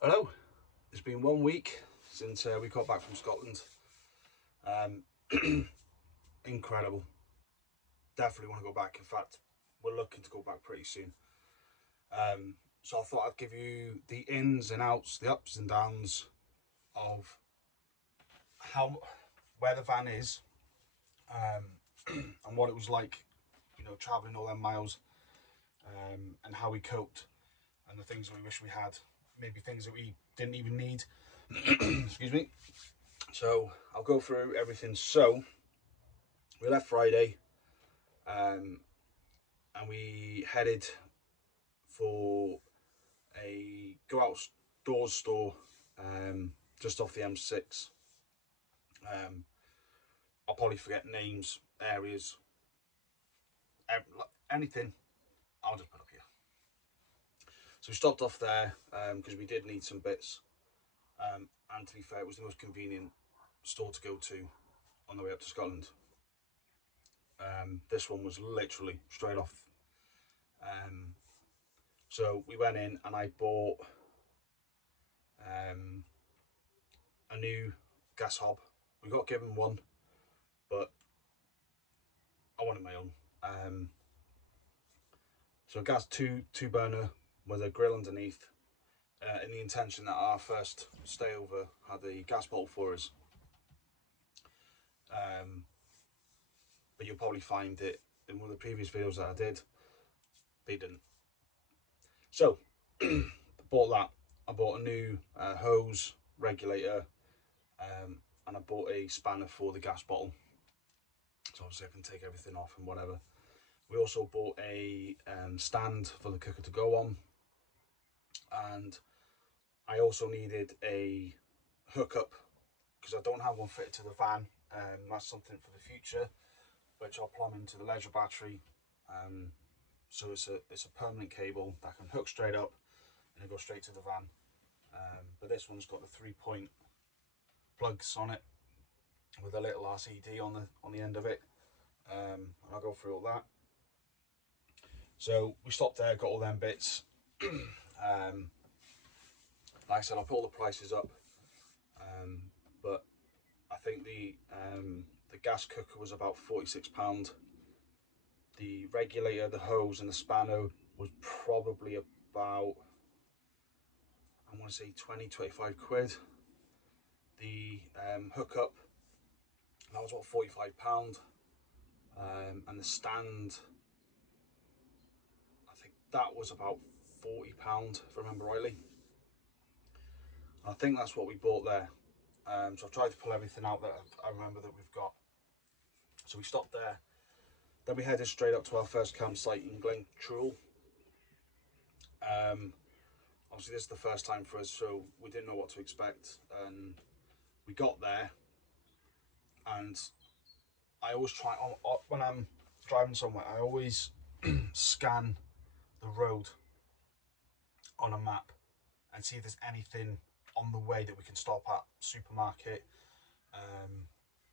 Hello, it's been 1 week since we got back from Scotland. Incredible. Definitely want to go back. In fact, we're looking to go back pretty soon. So I thought I'd give you the ins and outs, the ups and downs of how where the van is, and what it was like, traveling all them miles, and how we coped, and the things that we wish we had, maybe things that we didn't even need. Excuse me. So I'll go through everything. So we left Friday, um, and we headed for a go outdoors store, just off the M6. Um, I'll probably forget names, areas, anything. I'll just put up here. So we stopped off there because we did need some bits, and to be fair, it was the most convenient store to go to on the way up to Scotland. This one was literally straight off. Um, so we went in and I bought um, a new gas hob. We got given one, but I wanted my own. So gas two burner with a grill underneath, in the intention that our first stay over had a gas bottle for us. But you'll probably find it in one of the previous videos that I did, they didn't. So I bought that. I bought a new hose regulator, and I bought a spanner for the gas bottle. So obviously I can take everything off and whatever. We also bought a stand for the cooker to go on, and I also needed a hookup because I don't have one fitted to the van. That's something for the future, which I'll plumb into the leisure battery. So it's a permanent cable that can hook straight up and it goes straight to the van. But this one's got the 3-point plugs on it with a little RCD on the end of it. And I'll go through all that. So we stopped there, got all them bits. Like I said, I'll put all the prices up, but I think the gas cooker was about £46. The regulator, the hose, and the spanner was probably about, I want to say 20-25 quid. The hookup, that was what, £45. And the stand, I think that was about £40 if I remember rightly. I think that's what we bought there. So I've tried to pull everything out that I remember that we've got. So we stopped there. Then we headed straight up to our first campsite in Glentrule. Obviously this is the first time for us, so we didn't know what to expect. And we got there, and I always try, when I'm driving somewhere, I always scan the road on a map and see if there's anything on the way that we can stop at, supermarket,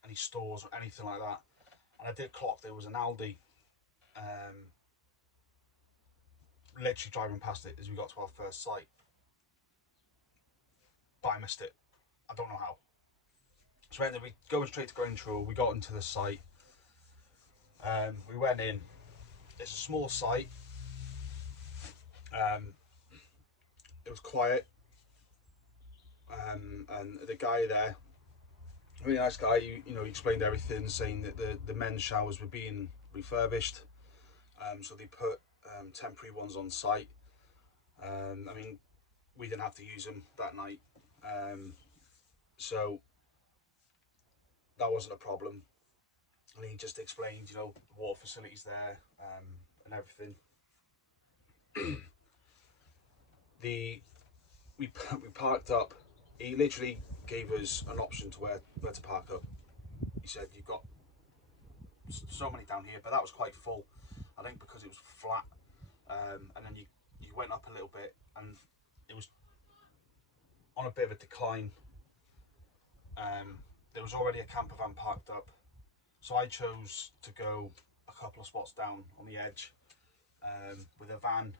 any stores or anything like that. And I did clock there was an Aldi, literally driving past it as we got to our first site, but I missed it. I don't know how. So anyway, we going straight to Glentrule, we got into the site, we went in. It's a small site. It was quiet, and the guy there, really nice guy. He explained everything, saying that the men's showers were being refurbished, so they put temporary ones on site. I mean, we didn't have to use them that night, so that wasn't a problem. And he just explained, the water facilities there, and everything. We parked up. He literally gave us an option to where to park up. He said, you've got so many down here, but that was quite full, I think, because it was flat. And then you went up a little bit and it was on a bit of a decline. There was already a camper van parked up, so I chose to go a couple of spots down on the edge, with a van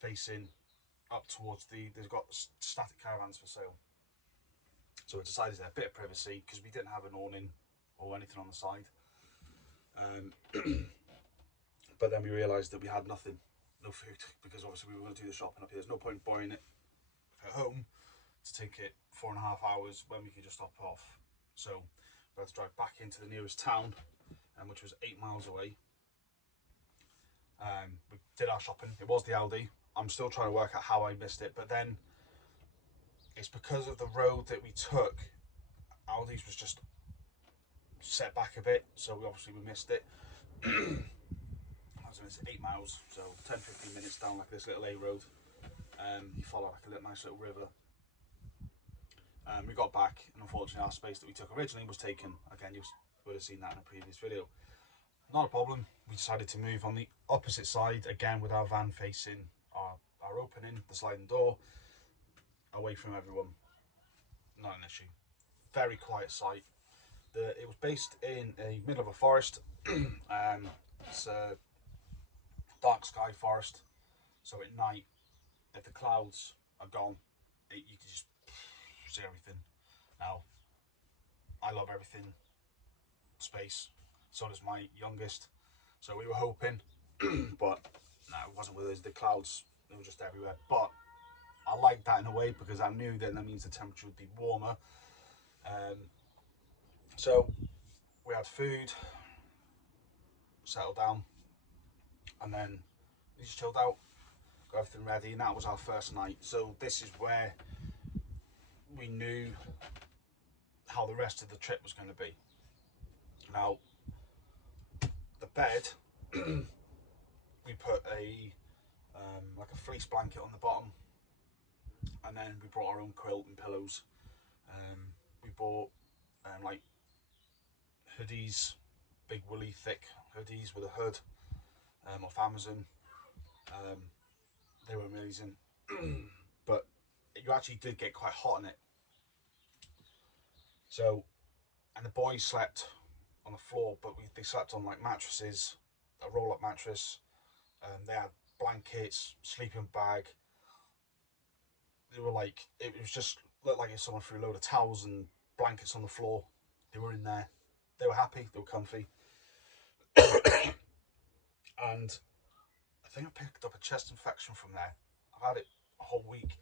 facing up towards they've got static caravans for sale. So we decided to have a bit of privacy because we didn't have an awning or anything on the side. But then we realised that we had nothing, no food, because obviously we were going to do the shopping up here. There's no point buying it at home to take it 4.5 hours when we could just stop off. So we had to drive back into the nearest town, which was 8 miles away. We did our shopping. It was the Aldi. I'm still trying to work out how I missed it, but then it's because of the road that we took. Aldi's was just set back a bit, so we missed it. It's 8 miles, so 10-15 minutes down like this little A road. You follow like a little nice little river. We got back, and unfortunately our space that we took originally was taken. Again, you would have seen that in a previous video. Not a problem. We decided to move on the opposite side, again with our van facing our opening, the sliding door, away from everyone. Not an issue. Very quiet site. It was based in the middle of a forest. It's a dark sky forest, so at night, if the clouds are gone, you can just see everything. Now, I love everything space, so does my youngest, so we were hoping, but no, it wasn't with us. The clouds, they were just everywhere, but I liked that in a way because I knew that means the temperature would be warmer. So we had food, settled down, and then we just chilled out, got everything ready, and that was our first night. So this is where we knew how the rest of the trip was going to be. Now, the bed, we put like a fleece blanket on the bottom, and then we brought our own quilt and pillows. We bought like hoodies, big woolly thick hoodies with a hood, off Amazon. They were amazing, but you actually did get quite hot in it. So, and the boys slept on the floor, but they slept on like mattresses, a roll-up mattress. They had blankets, sleeping bag. They were like, it was just looked like if someone threw a load of towels and blankets on the floor. They were in there. They were happy. They were comfy. And I think I picked up a chest infection from there. I've had it a whole week.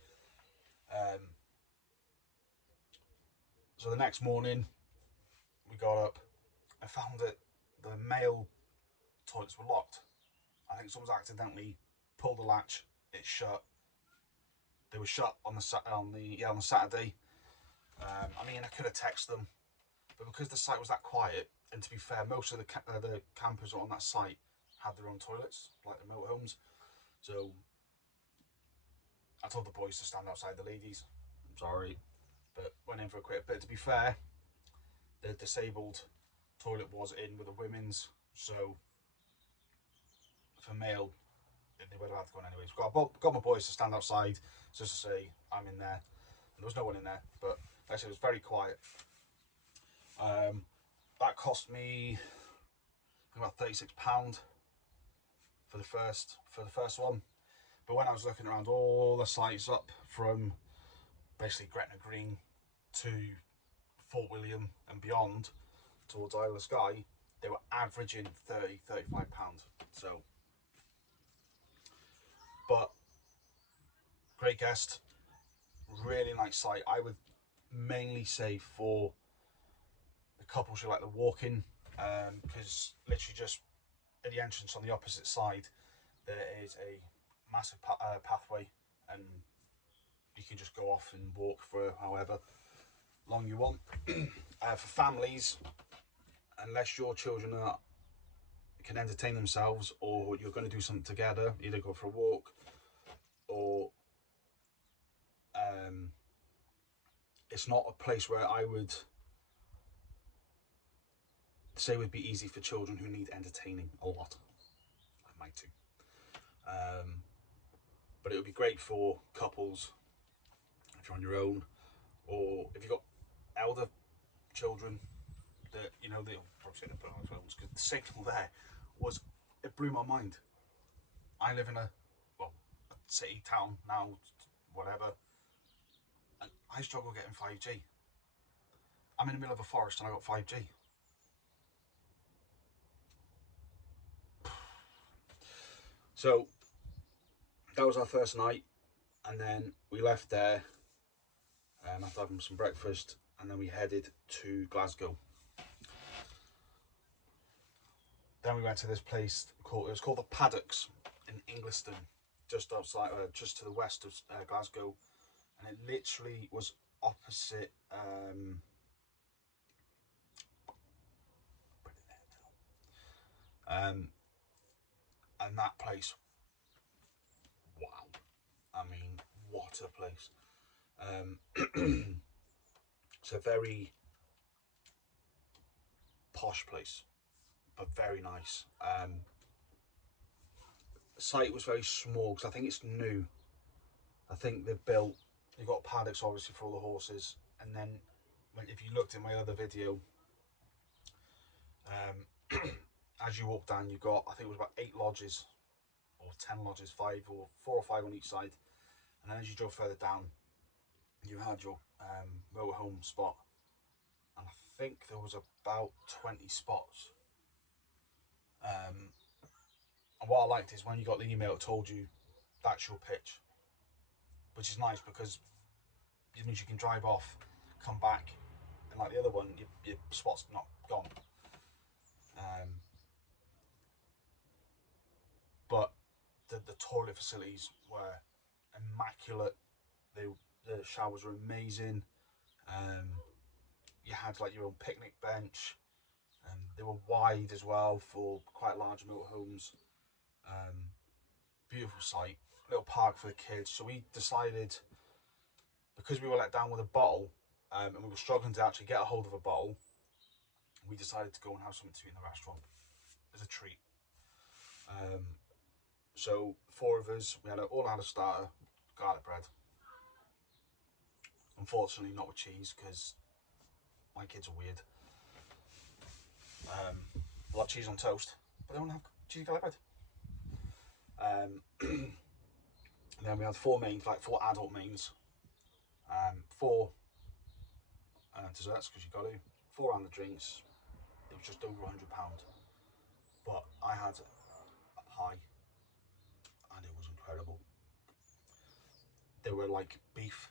So the next morning, we got up and found that the male toilets were locked. I think someone's accidentally pulled the latch. It's shut. They were shut on the Saturday. I mean, I could have texted them, but because the site was that quiet, and to be fair, most of the campers on that site had their own toilets, like the motorhomes. So I told the boys to stand outside the ladies. I'm sorry, but went in for a quick bit. To be fair, the disabled toilet was in with the women's, so for male, they would have had to go in anyways. Got my boys to stand outside just to say I'm in there. And there was no one in there, but like I said, it was very quiet. That cost me about £36 for the first one. But when I was looking around all the sites up from basically Gretna Green to Fort William and beyond towards Isle of Skye, they were averaging £30-35. So, but great guest, really nice site. I would mainly say for the couples who like the walking, because literally just at the entrance on the opposite side there is a massive pathway, and you can just go off and walk for however long you want. For families, unless your children can entertain themselves, or you're going to do something together, either go for a walk or it's not a place where I would say would be easy for children who need entertaining a lot, like mine too. But it would be great for couples if you're on your own, or if you've got elder children that, you know, they'll probably say they put on phones, because the signal there was, it blew my mind. I live in a city town now, whatever. And I struggle getting 5G. I'm in the middle of a forest and I got 5G. So that was our first night, and then we left there after having some breakfast, and then we headed to Glasgow. Then we went to this place called the Paddocks in Ingliston, just outside, just to the west of Glasgow, and it literally was opposite. And that place, wow! I mean, what a place! It's a very posh place, but very nice. The site was very small because I think it's new. I think they've got paddocks obviously for all the horses, and then if you looked at my other video, as you walk down, you got, I think it was about 8 lodges or 10 lodges, 4 or 5 on each side, and then as you drove further down, you had your motorhome spot, and I think there was about 20 spots. And what I liked is when you got the email, it told you that's your pitch, which is nice because it means you can drive off, come back, and like the other one, your spot's not gone. But the toilet facilities were immaculate. The showers were amazing. You had like your own picnic bench, and they were wide as well for quite large motorhomes. Beautiful site, little park for the kids. So we decided, because we were let down with a bottle, and we were struggling to actually get a hold of a bottle, we decided to go and have something to eat in the restaurant as a treat. So 4 of us, we all had a starter, garlic bread. Unfortunately not with cheese, because my kids are weird. They like cheese on toast, but they don't have cheese garlic bread. And then we had 4 mains, like 4 adult mains, 4 desserts, because you got to, 4 round of drinks. It was just over £100, but I had a pie, and it was incredible. They were like beef,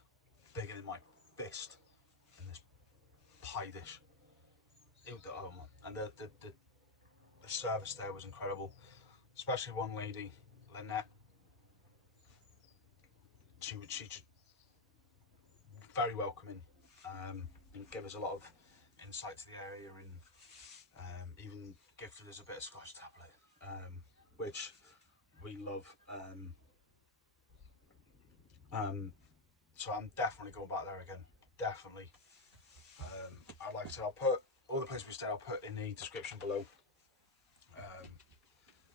bigger than my fist, in this pie dish. And the service there was incredible, especially one lady, Lynette. She just very welcoming, and gave us a lot of insight to the area, and even gifted us a bit of Scotch tablet, which we love. So I'm definitely going back there again, definitely. Like I said, I'll put all the places we stayed, I'll put in the description below.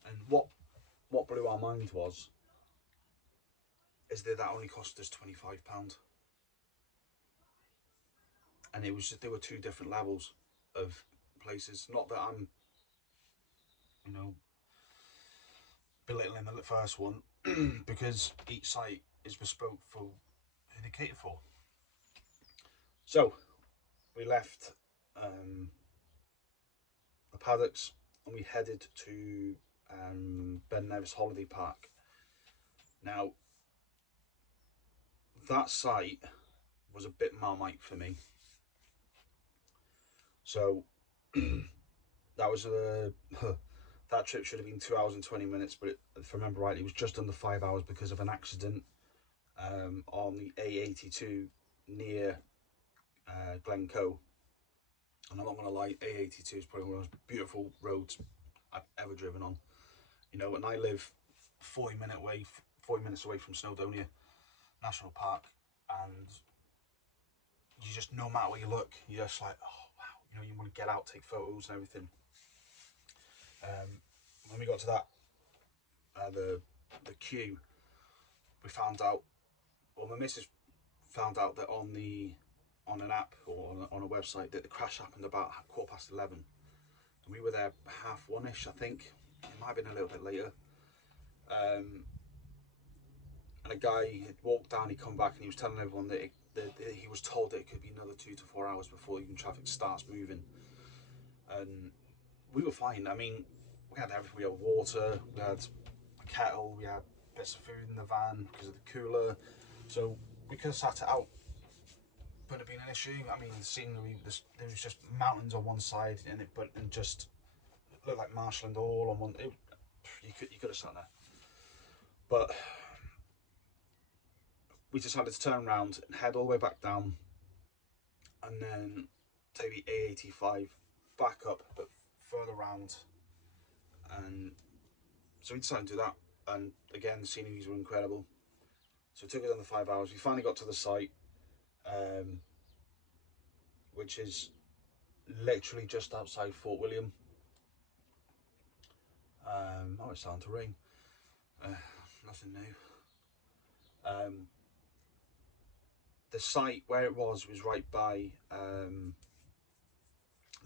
And what blew our mind is that only cost us £25, and it was just, there were 2 different levels of places. Not that I'm, belittling the first one, because each site is bespoke for who they cater for. So we left the paddocks, and we headed to Ben Nevis Holiday Park. Now, that site was a bit Marmite for me. So that was that trip should have been 2 hours and 20 minutes, but if I remember rightly, it was just under 5 hours because of an accident on the A82 near Glencoe. And I'm not gonna lie, A82 is probably one of the most beautiful roads I've ever driven on. And I live 40 minutes away from Snowdonia National Park, and you just, no matter where you look, you're just like, oh wow, you want to get out, take photos and everything. When we got to that, the queue, we found out, well, my missus found out that on an app or on a website that the crash happened about 11:15, and we were there 1:30ish, I think. It might have been a little bit later. and a guy had walked down, he'd come back and he was telling everyone that, that he was told that it could be another 2 to 4 hours before even traffic starts moving. And we were fine. I mean, we had everything. We had water, we had a kettle, we had bits of food in the van because of the cooler. So we could have sat it out. Would have been an issue. I mean, the scenery, there was just mountains on one side, and just looked like marshland all on one. You could have sat there, but we decided to turn around and head all the way back down, and then take the A85 back up, but further round. And so we decided to do that. And again, the sceneries were incredible. So it took us under 5 hours. We finally got to the site, which is literally just outside Fort William. Oh, it's starting to rain. Nothing new. The site where it was right by the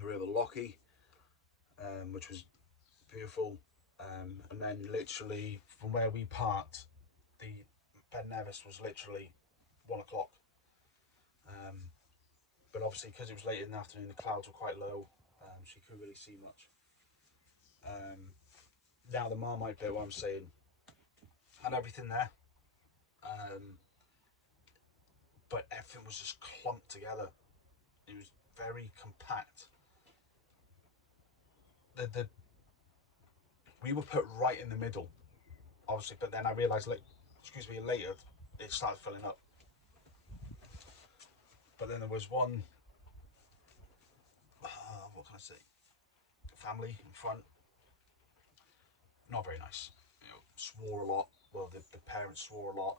River Lochie, which was beautiful. And then literally from where we parked, the Ben Nevis was literally 1 o'clock. But obviously, because it was late in the afternoon, the clouds were quite low, so you couldn't really see much. Now the Marmite bit, what I'm saying, had everything there, but everything was just clumped together. It was very compact. We were put right in the middle, obviously, but then I realised, like, later, it started filling up. But then there was one, what can I say, family in front, not very nice, you know, swore a lot. Well, the parents swore a lot.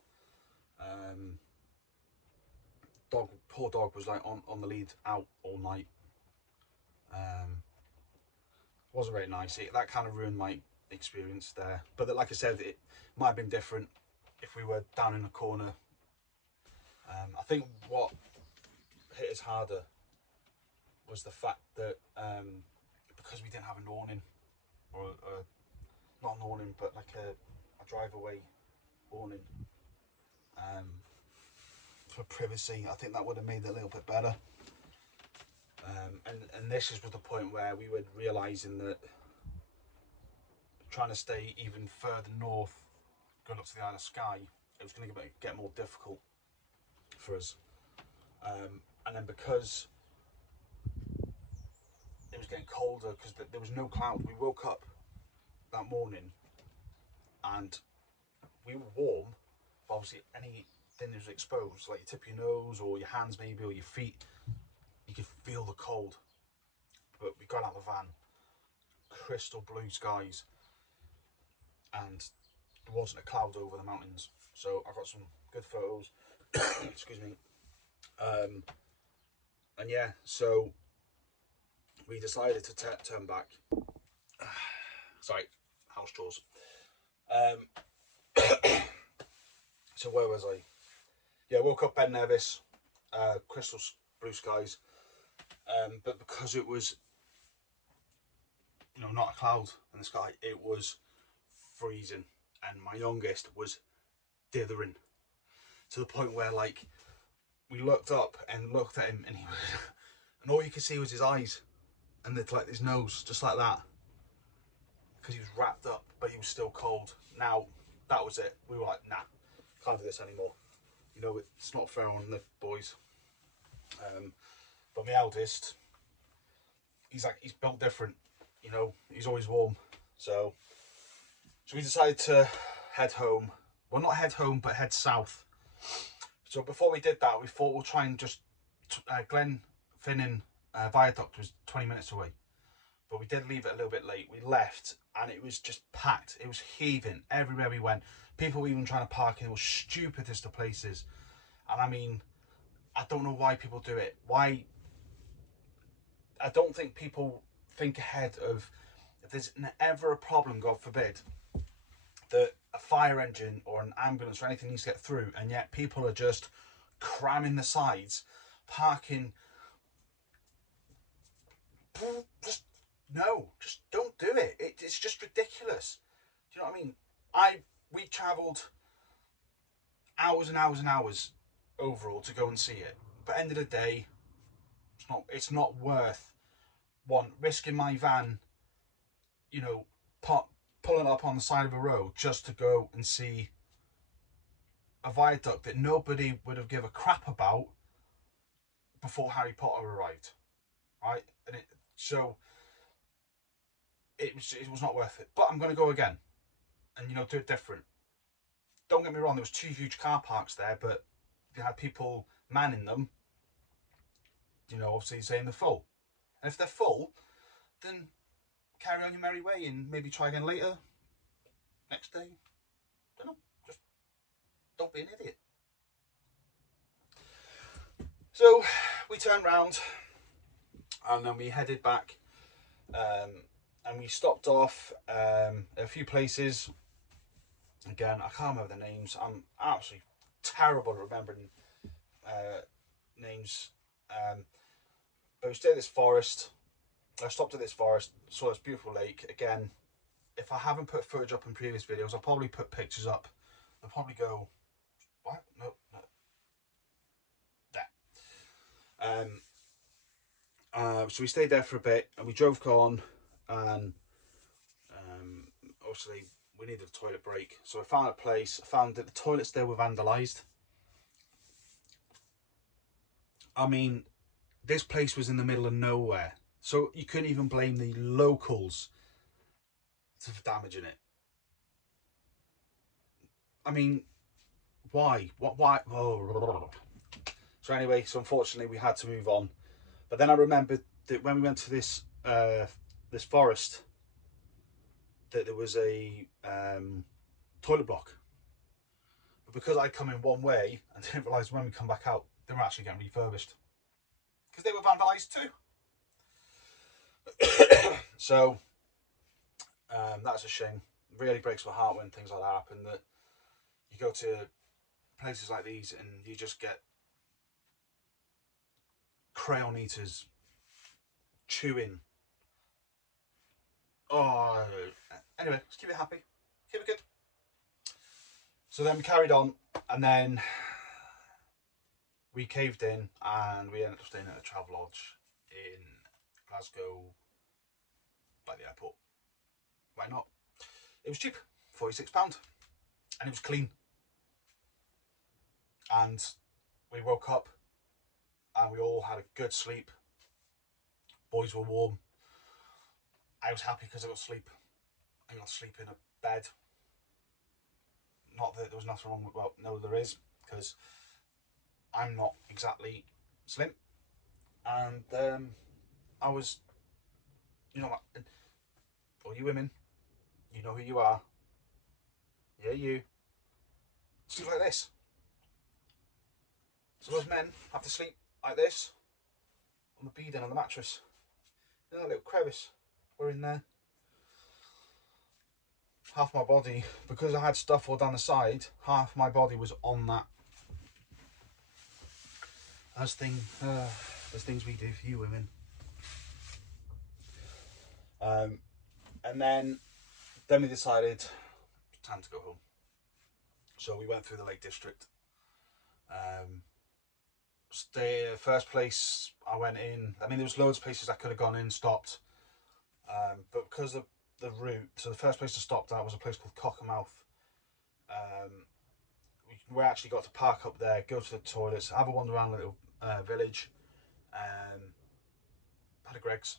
Poor dog was like on the lead out all night. Wasn't very nice. That kind of ruined my experience there. But like I said, it might have been different if we were down in a corner. I think what hit us harder was the fact that because we didn't have an awning, or not an awning, but like a drive-away awning, for privacy, I think that would have made it a little bit better. And this is with the point where we were realising that trying to stay even further north, going up to the Isle of Skye, it was going to get more difficult for us. And then because it was getting colder, because there was no cloud, we woke up that morning and we were warm, but obviously anything that was exposed, like your tip of your nose or your hands maybe, or your feet, you could feel the cold. But we got out of the van, crystal blue skies, and there wasn't a cloud over the mountains. So I got some good photos. Excuse me. And yeah, so we decided to turn back. Sorry, house chores. So where was I? Yeah, woke up Ben Nevis, crystal blue skies. But because it was, you know, not a cloud in the sky, it was freezing, and my youngest was dithering to the point where, like, we looked up and looked at him, and he was, and all you could see was his eyes and like his nose, just like that, because he was wrapped up, but he was still cold. Now that was it. We were like, nah, can't do this anymore. You know, it's not fair on the boys. But my eldest, he's built different. You know, he's always warm. So we decided to head home. Well, not head home, but head south. So before we did that, we thought we'll try and just Glenfinnan Viaduct was 20 minutes away, but we did leave it a little bit late. We left and it was just packed. It was heaving everywhere we went. People were even trying to park in the stupidest of places. And I mean, I don't know why people do it. Why? I don't think people think ahead of, if there's ever a problem, God forbid, that a fire engine or an ambulance or anything needs to get through, and yet people are just cramming the sides, parking. Just don't do it. It's just ridiculous. Do you know what I mean? We travelled hours and hours and hours overall to go and see it. But end of the day, it's not worth risking my van, you know, pulling up on the side of a road just to go and see a viaduct that nobody would have given a crap about before Harry Potter arrived, right? So it was not worth it. But I'm going to go again, and do it different. Don't get me wrong, there was 2 huge car parks there, but you had people manning them. Obviously saying they're full, and if they're full, then carry on your merry way and maybe try again later, next day. Don't know, just don't be an idiot. So we turned round and then we headed back, and we stopped off at a few places. Again, I can't remember the names. I'm absolutely terrible at remembering names. But we stayed at this forest. I stopped at this forest, saw this beautiful lake. Again, if I haven't put footage up in previous videos, I'll probably put pictures up. They'll probably go, what? No. There. So we stayed there for a bit, and we drove on, and obviously we needed a toilet break. So I found a place. I found that the toilets there were vandalised. I mean, this place was in the middle of nowhere, so you couldn't even blame the locals for damaging it. I mean, why? Why? Oh. So anyway, unfortunately we had to move on. But then I remembered that when we went to this forest, that there was a toilet block. But because I'd come in one way, I didn't realise when we come back out, they were actually getting refurbished. Because they were vandalised too. So, that's a shame. It really breaks my heart when things like that happen, that you go to places like these and you just get crayon eaters chewing. Oh, anyway, just keep it happy. Keep it good. So then we carried on, and then we caved in, and we ended up staying at a travel lodge in Glasgow by the airport. Why not? It was cheap, £46, and it was clean. And we woke up, and we all had a good sleep. Boys were warm. I was happy because I got sleep. I got to sleep in a bed. Not that there was nothing wrong with, well, no, there is, because I'm not exactly slim, and I was, all you women, you know who you are. Yeah, you sleep like this. So those men have to sleep like this on the bedding on the mattress. You know that little crevice we're in there. Half my body, because I had stuff all down the side, half my body was on that. There's things we do for you women. And then we decided it's time to go home. So we went through the Lake District. First place I went in, I mean, there was loads of places I could have gone in, stopped. But because of the route, so the first place to stop at was a place called Cockermouth. We actually got to park up there, go to the toilets, have a wander around the little village. Had a Greggs.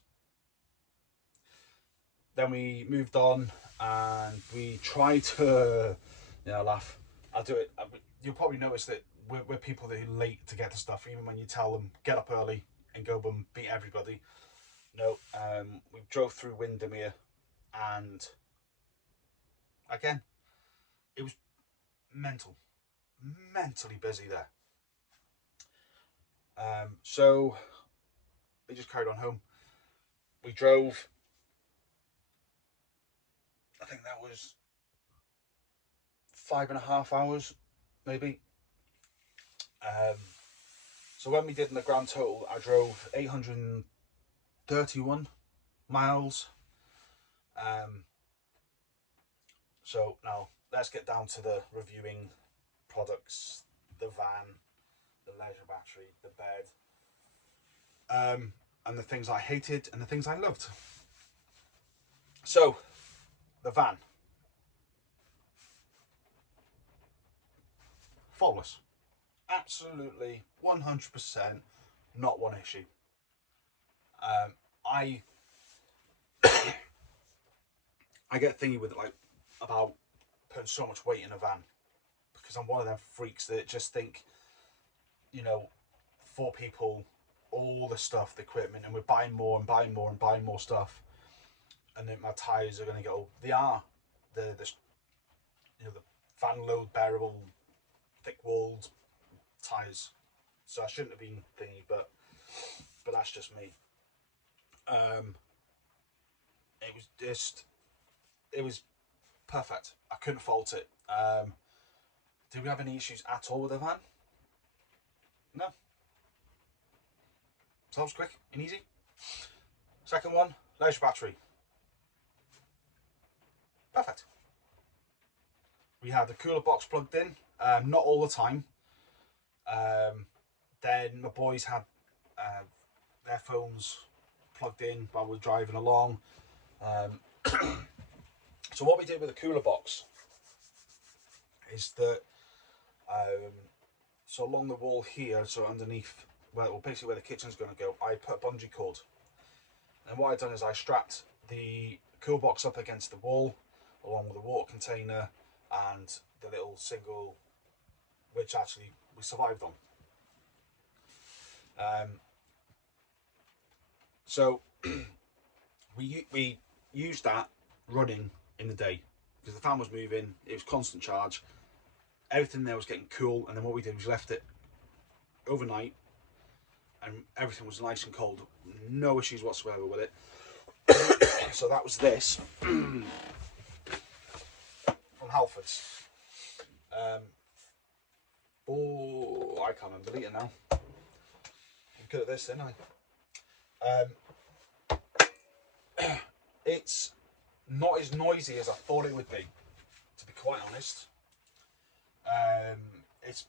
Then we moved on, and we tried to, laugh. I'll do it. You'll probably notice that we're people that are late to get to stuff, even when you tell them get up early and go and beat everybody. No, we drove through Windermere, and again, it was mentally busy there. So we just carried on home. We drove, I think that was 5.5 hours, maybe. So when we did in the grand total, I drove 831 miles. So now let's get down to the reviewing products, the van, the leisure battery, the bed, and the things I hated and the things I loved. So, the van. Faultless. Absolutely 100% not one issue. I get thingy with it, like, about putting so much weight in a van, because I'm one of them freaks that just think, you know, 4 people, all the stuff, the equipment, and we're buying more and buying more and buying more stuff, and then my tyres are going to go. They are the you know, the van load bearable, thick walled tyres, so I shouldn't have been thingy, but that's just me. It was perfect. I couldn't fault it. Did we have any issues at all with the van? No. So that was quick and easy. Second one, leisure battery. Perfect. We had the cooler box plugged in, not all the time. Then my boys had their phones plugged in while we were driving along. So what we did with the cooler box is that, so along the wall here, so underneath, well, basically where the kitchen's going to go, I put a bungee cord. And what I've done is I strapped the cool box up against the wall, along with the water container and the little single, which actually we survived on. So we used that running in the day, because the fan was moving, it was constant charge, everything there was getting cool, and then what we did was left it overnight, and everything was nice and cold, no issues whatsoever with it. So that was this from Halfords. Oh, I can't delete it now. I'm good at this, ain't I? It's not as noisy as I thought it would be, to be quite honest. It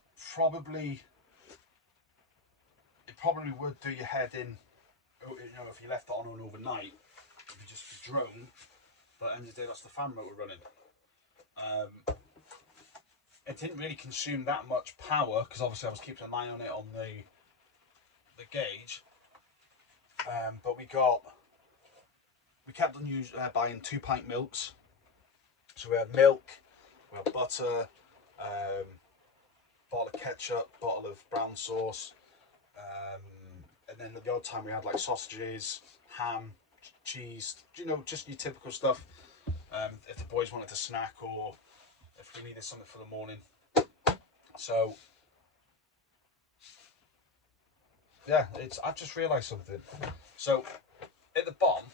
probably would do your head in, you know, if you left it on overnight, if you just drone. But at the end of the day, that's the fan motor running. It didn't really consume that much power, because obviously I was keeping an eye on it on the gauge. But we kept on buying 2-pint milks. So we had milk, we had butter, bottle of ketchup, bottle of brown sauce, and then the odd time we had like sausages, ham, cheese, you know, just your typical stuff. If the boys wanted to snack, or if we needed something for the morning. So yeah, I've just realised something. So at the bottom,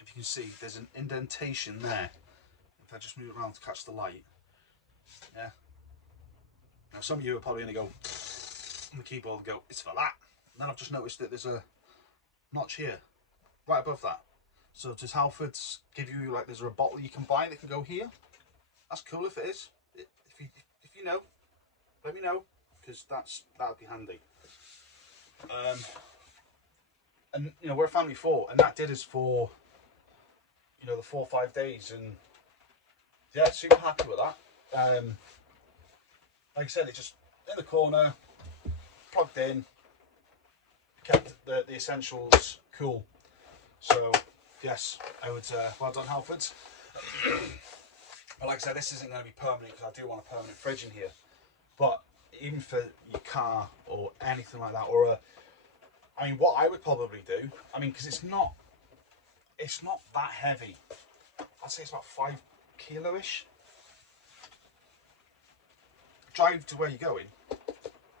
if you can see, there's an indentation there. If I just move around to catch the light, yeah. Now some of you are probably going to go on the keyboard and go, it's for that. And then I've just noticed that there's a notch here, right above that. So does Halfords give you, like, there's a bottle you can buy that can go here? That's cool if it is. If you know, let me know, because that would be handy. And you know, we're a family of 4, and that did us for, you know, the 4 or 5 days, and yeah, super happy with that. Like I said, it just in the corner, plugged in, kept the essentials cool. So yes, I would well done, Halfords. But like I said, this isn't going to be permanent, because I do want a permanent fridge in here. But even for your car or anything like that, or I mean, what I would probably do, I mean, because it's not that heavy. I'd say it's about 5 kilo-ish. Drive to where you're going,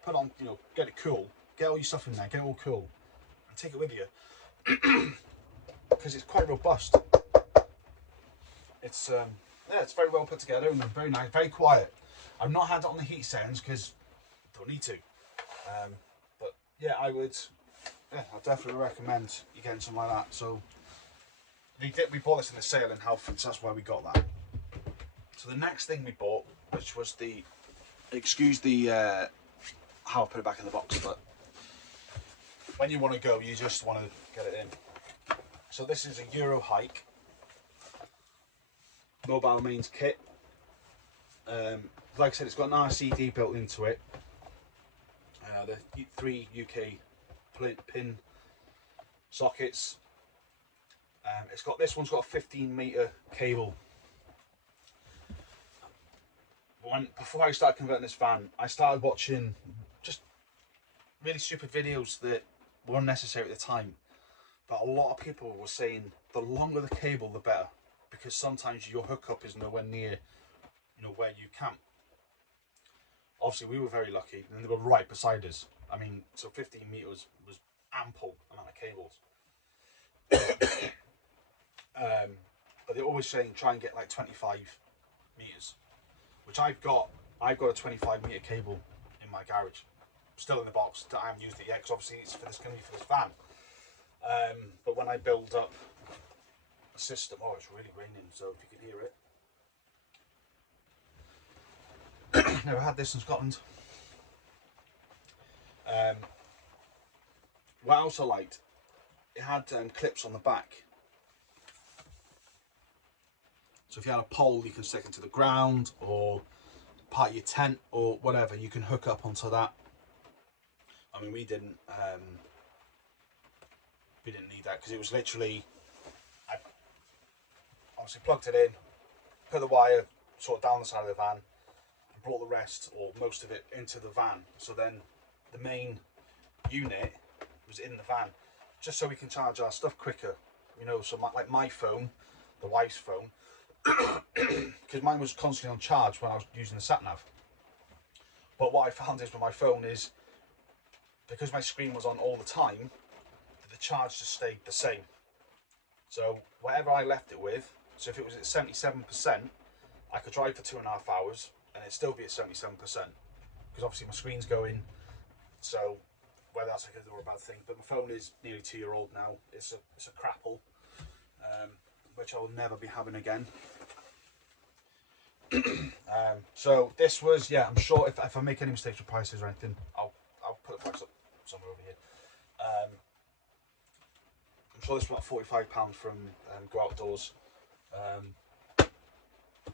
put on, you know, get it cool, get all your stuff in there, get it all cool, and take it with you. Because it's quite robust. It's yeah, it's very well put together and very nice, very quiet. I've not had it on the heat settings because I don't need to. But yeah, I definitely recommend you getting something like that. So we bought this in the sale in Halfords, that's why we got that. So the next thing we bought which was the, excuse the how I put it back in the box, but when you want to go, you just want to get it in. So this is a Euro hike mobile mains kit. Like I said, it's got an RCD built into it. The 3 UK pin sockets. It's got, this one's got a 15-metre cable. Before I started converting this van, I started watching just really stupid videos that were unnecessary at the time. But a lot of people were saying the longer the cable, the better, because sometimes your hookup is nowhere near, where you camp. Obviously, we were very lucky, and they were right beside us. I mean, so 15 metres was ample amount of cables. But they're always saying try and get like 25 metres, which I've got a 25-metre cable in my garage, still in the box that I haven't used it yet, because obviously it's for this, going to be for this van. But when I build up a system, oh, it's really raining, so if you can hear it. Never had this in Scotland. What else I liked, it had clips on the back. So if you had a pole, you can stick into the ground, or part of your tent, or whatever, you can hook up onto that. I mean, we didn't need that, because it was literally, I obviously plugged it in, put the wire sort of down the side of the van, and brought the rest, or most of it, into the van. So then the main unit was in the van, just so we can charge our stuff quicker. So like my phone, the wife's phone, because mine was constantly on charge when I was using the sat-nav. But what I found is with my phone is, because my screen was on all the time, the charge just stayed the same. So whatever I left it with, so if it was at 77%, I could drive for 2.5 hours and it'd still be at 77%, because obviously my screen's going. So whether that's a good or a bad thing, but my phone is nearly 2-year-old now. It's a crapple, which I will never be having again. So this was, yeah, I'm sure if I make any mistakes with prices or anything, I'll put the price up somewhere over here. I'm sure this was about £45 from Go Outdoors.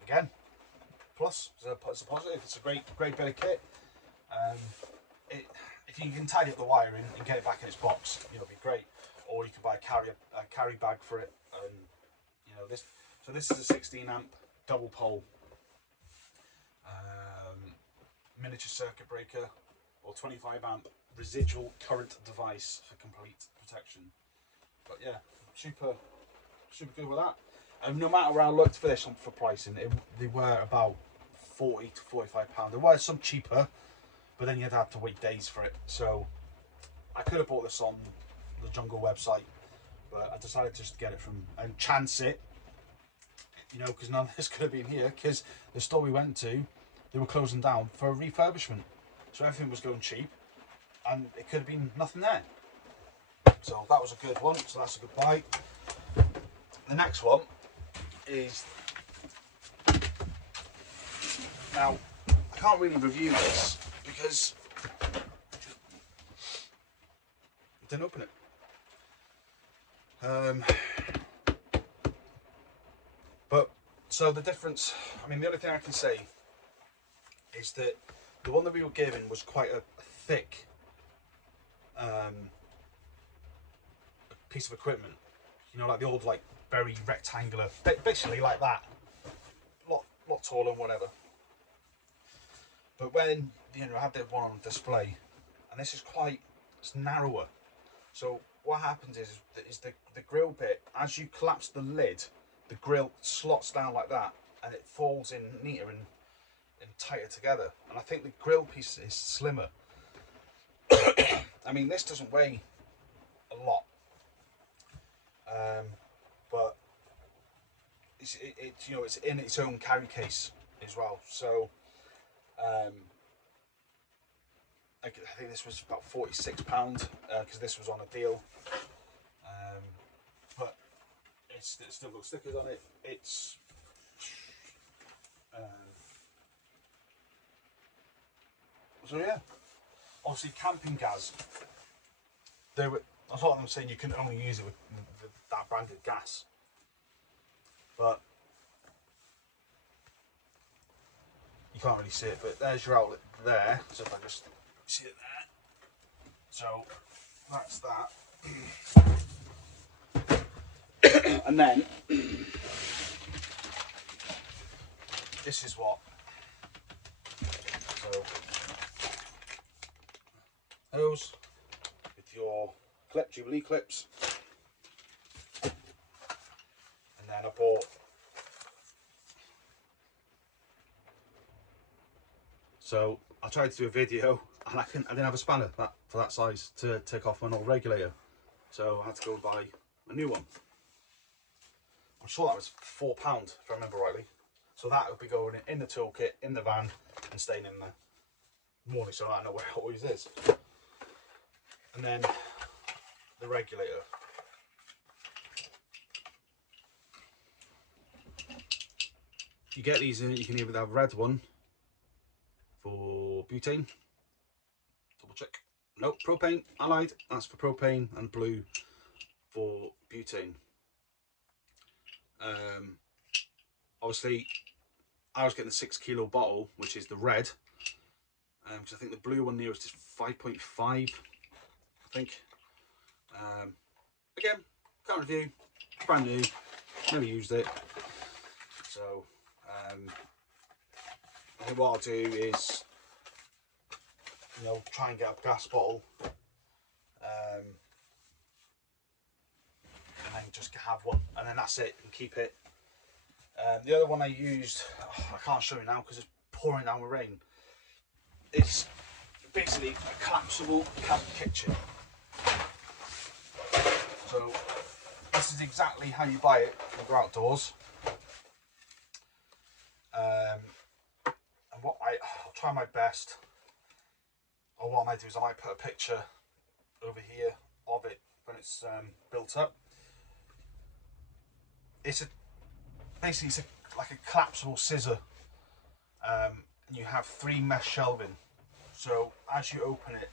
Again, plus it's a positive. It's a great bit of kit. If you can tidy up the wiring and get it back in its box, it'll be great. Or you can buy a carry bag for it, and this. So this is a 16 amp double pole miniature circuit breaker, or 25 amp residual current device for complete protection. But yeah, super good with that. And no matter where I looked for this for pricing, they were about £40 to £45. There were some cheaper, but then you'd have to wait days for it. So I could have bought this on the Jungle website, but I decided just to get it from and chance it, because none of this could have been here, because the store we went to, they were closing down for a refurbishment, so everything was going cheap, and it could have been nothing there. So that was a good one. So that's a good buy. The next one is, now I can't really review this because I didn't open it. But so the difference, I mean, the only thing I can say is that the one that we were given was quite a thick piece of equipment, like the old, like, very rectangular, basically like that, lot taller and whatever. But when I had the one on display, and this is it's narrower. So what happens is the grill bit, as you collapse the lid, the grill slots down like that, and it falls in neater and tighter together. And I think the grill piece is slimmer. I mean, this doesn't weigh a lot, but it's in its own carry case as well. So I think this was about £46 because this was on a deal. But it's still got stickers on it. It's So yeah, obviously camping gas. They were, I thought them saying you can only use it with that branded gas, but you can't really see it. But there's your outlet there. So if I just see it there, so that's that. And then this is what. So hose with your clip, Jubilee clips, and then I bought. So I tried to do a video and I didn't have a spanner for that size to take off an old regulator. So I had to go and buy a new one. I'm sure that was £4 if I remember rightly. So that would be going in the toolkit, in the van, and staying in there morning, so I know where it always is. And then the regulator. You get these in, you can either have a red one for butane, double check, nope, propane, allied, that's for propane, and blue for butane. Obviously I was getting the 6 kilo bottle, which is the red, because I think the blue one nearest is 5.5, I think. Again, can't review, brand new, never used it. So I think what I'll do is, you know, try and get a gas bottle, and then just have one, and then that's it, and keep it. The other one I used, I can't show you now because it's pouring down with rain. It's basically a collapsible camp kitchen. So this is exactly how you buy it from Go Outdoors. And what I'll try my best, or what I might do is I might put a picture over here of it when it's built up. It's basically like a collapsible scissor, and you have 3 mesh shelving. So as you open it,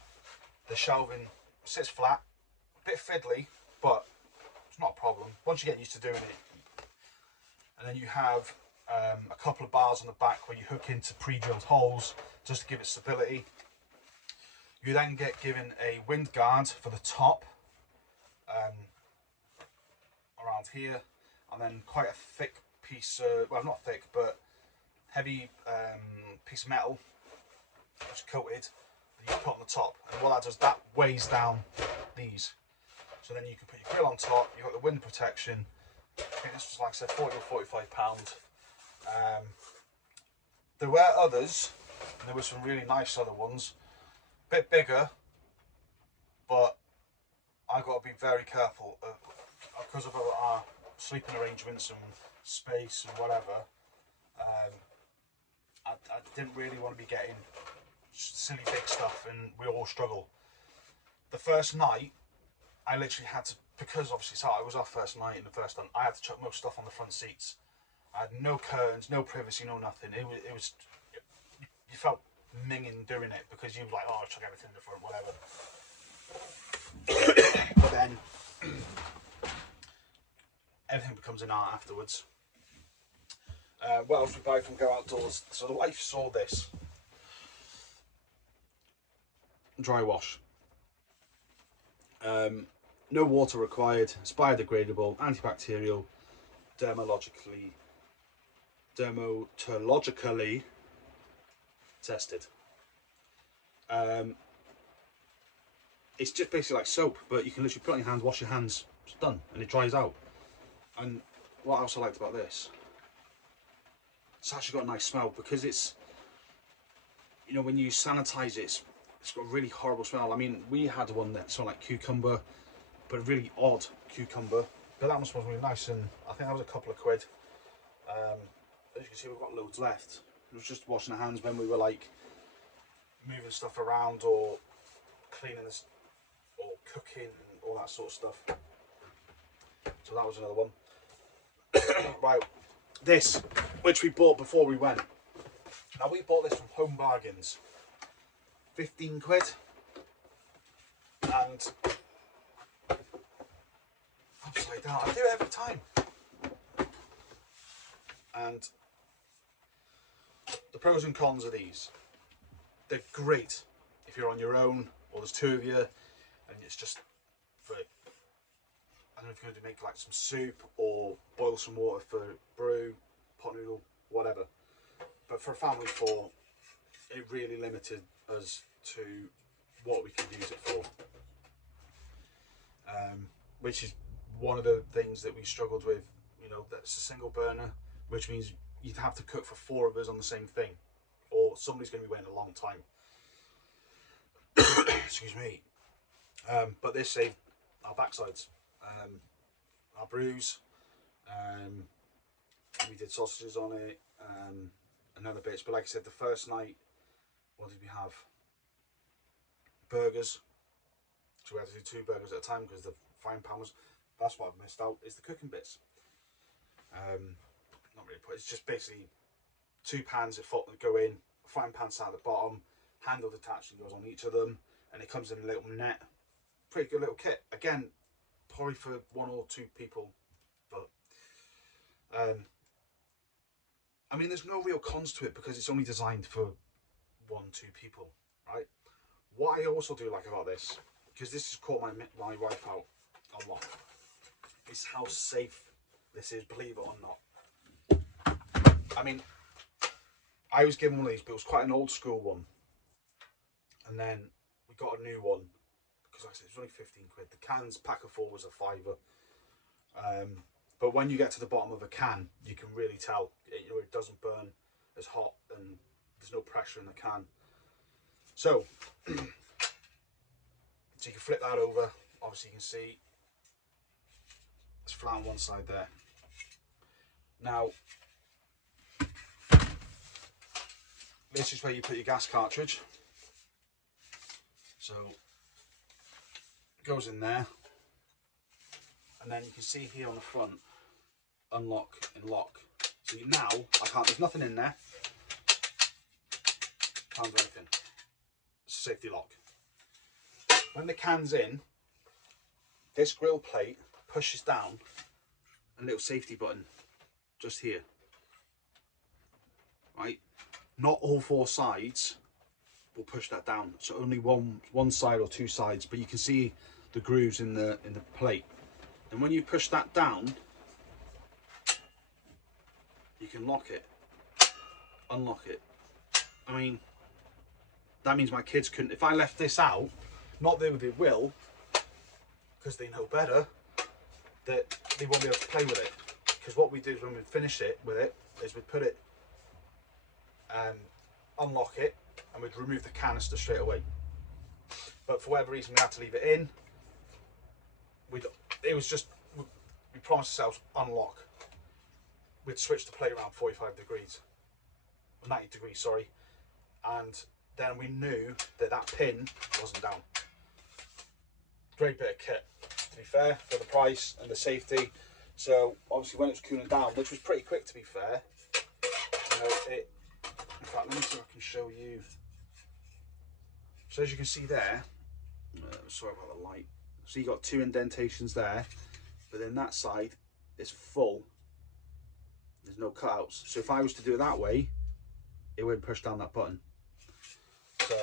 the shelving sits flat, a bit fiddly, but it's not a problem once you get used to doing it. And then you have a couple of bars on the back where you hook into pre-drilled holes just to give it stability. You then get given a wind guard for the top, around here, and then quite a thick piece, well not thick, but heavy piece of metal, which is coated, that you put on the top. And what that does, that weighs down these. So then you can put your grill on top, you've got the wind protection. I think this was, like I said, 40 or £45. There were others, and there were some really nice other ones, a bit bigger, but I've got to be very careful because of our sleeping arrangements and space and whatever. I didn't really want to be getting silly big stuff, and we all struggle. The first night, I literally had to, because obviously it was our first night in the first hunt, I had to chuck most stuff on the front seats. I had no curtains, no privacy, no nothing. It was you felt minging doing it because you were like, oh, I'll chuck everything in the front, whatever. But then everything becomes an art afterwards. What else we buy from Go Outdoors? So the wife saw this. Dry wash. No water required, it's biodegradable, antibacterial, dermatologically tested. It's just basically like soap, but you can literally put it on your hands, wash your hands, it's done, and it dries out. And what else I liked about this, it's actually got a nice smell, because it's, you know, when you sanitize it, it's got a really horrible smell. I mean, we had one that smelled like cucumber, but a really odd cucumber. But that one smells really nice, and I think that was a couple of quid. As you can see, we've got loads left. It was just washing our hands when we were like moving stuff around or cleaning this or cooking and all that sort of stuff. So that was another one. Right, this, which we bought before we went. Now we bought this from Home Bargains. 15 quid. And upside down, I do it every time. And the pros and cons of these. They're great if you're on your own or there's two of you and it's just for, I don't know if you're going to make like some soup or boil some water for brew, pot noodle, whatever. But for a family of four, it really limited us to what we could use it for. Which is one of the things that we struggled with, you know, that's a single burner, which means you'd have to cook for four of us on the same thing, or somebody's going to be waiting a long time. Excuse me. But this saved our backsides, our brews. We did sausages on it, and other bits. But like I said, the first night, what did we have? Burgers. So we had to do 2 burgers at a time because the frying pan was. That's what I've missed out, is the cooking bits. Not really, but it's just basically 2 pans that go in, a frying pan sat at the bottom, handle detached and goes on each of them, and it comes in a little net. Pretty good little kit. Again, probably for 1 or 2 people, but I mean, there's no real cons to it because it's only designed for 1, 2 people, right? What I also do like about this, because this has caught my wife out a lot, is how safe this is, believe it or not. I mean, I was given one of these, but it was quite an old school one. And then we got a new one, because like I said, it was only 15 quid. The cans, pack of 4 was a £5. But when you get to the bottom of a can, you can really tell, you know, it doesn't burn as hot and there's no pressure in the can. So you can flip that over. Obviously you can see it's flat on one side there. Now, this is where you put your gas cartridge. So it goes in there. And then you can see here on the front, unlock and lock. So now, there's nothing in there. Can't do anything. It's a safety lock. When the can's in, this grill plate pushes down a little safety button just here. Right? Not all 4 sides will push that down. So only one side or 2 sides, but you can see the grooves in the plate. And when you push that down, you can lock it, unlock it. I mean, that means my kids couldn't, if I left this out, not that they will, because they know better, that they won't be able to play with it. Because what we do is when we finish it with it, is we'd put it, unlock it, and we'd remove the canister straight away. But for whatever reason, we had to leave it in. It was just, we promised ourselves unlock. We'd switch the plate around 45 degrees, 90 degrees, sorry. And then we knew that that pin wasn't down. Great bit of kit, to be fair, for the price and the safety. So obviously when it was cooling down, which was pretty quick to be fair, you know, in fact, let me see if I can show you. So as you can see there, sorry about the light. So you got 2 indentations there, but then that side is full. There's no cutouts. So if I was to do it that way, it wouldn't push down that button. So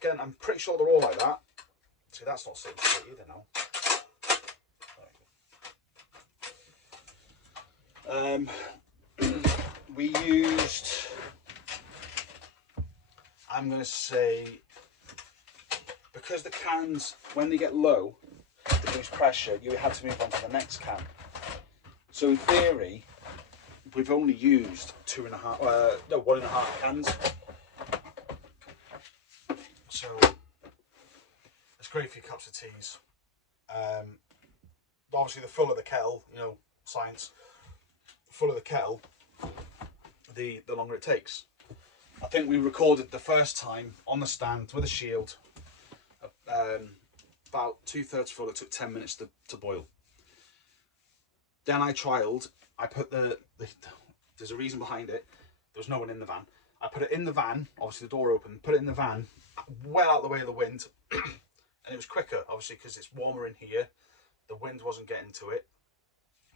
again, I'm pretty sure they're all like that. See, that's not sitting straight either now. We used, I'm going to say, because the cans, when they get low, they lose pressure, you had to move on to the next can. So in theory, we've only used 1.5 cans. So it's great for your cups of teas. Obviously, the fuller the kettle, you know, science. The fuller the kettle, the longer it takes. I think we recorded the first time on the stand with a shield. About 2/3 full. It took 10 minutes to boil. Then I trialed. I put there's a reason behind it. There was no one in the van. I put it in the van. Obviously, the door open. Put it in the van. well out of the way of the wind. And it was quicker, obviously, because it's warmer in here. The wind wasn't getting to it.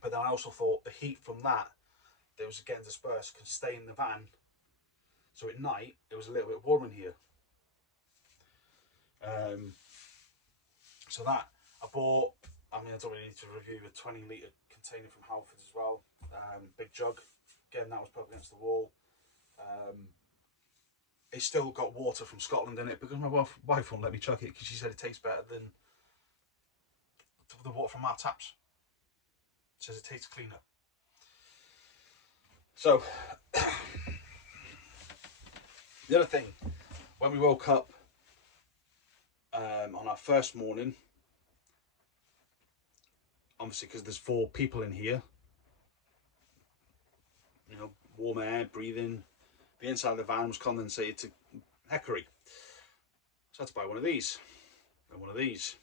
But then I also thought the heat from that was getting dispersed can stay in the van. So at night, it was a little bit warm in here. So that, I bought, I don't really need to review a 20-litre container from Halfords as well. Big jug. Again, that was put against the wall. It's still got water from Scotland in it because my wife won't let me chuck it because she said it tastes better than the water from our taps. Says it tastes cleaner. So the other thing, when we woke up on our first morning, obviously because there's 4 people in here, you know, warm air, breathing, the inside of the van was condensated to heckery. So I had to buy one of these and one of these.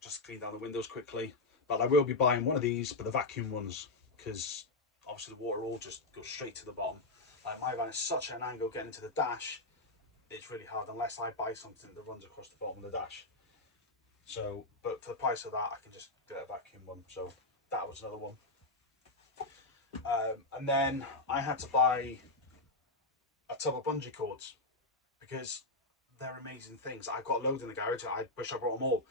Just to clean down the windows quickly. But I will be buying one of these, but the vacuum ones, because obviously the water all just goes straight to the bottom. Like my van is such an angle getting into the dash, it's really hard unless I buy something that runs across the bottom of the dash. So, but for the price of that, I can just get a vacuum one. So that was another one. And then I had to buy a tub of bungee cords because they're amazing things. I've got loads in the garage. I wish I brought them all.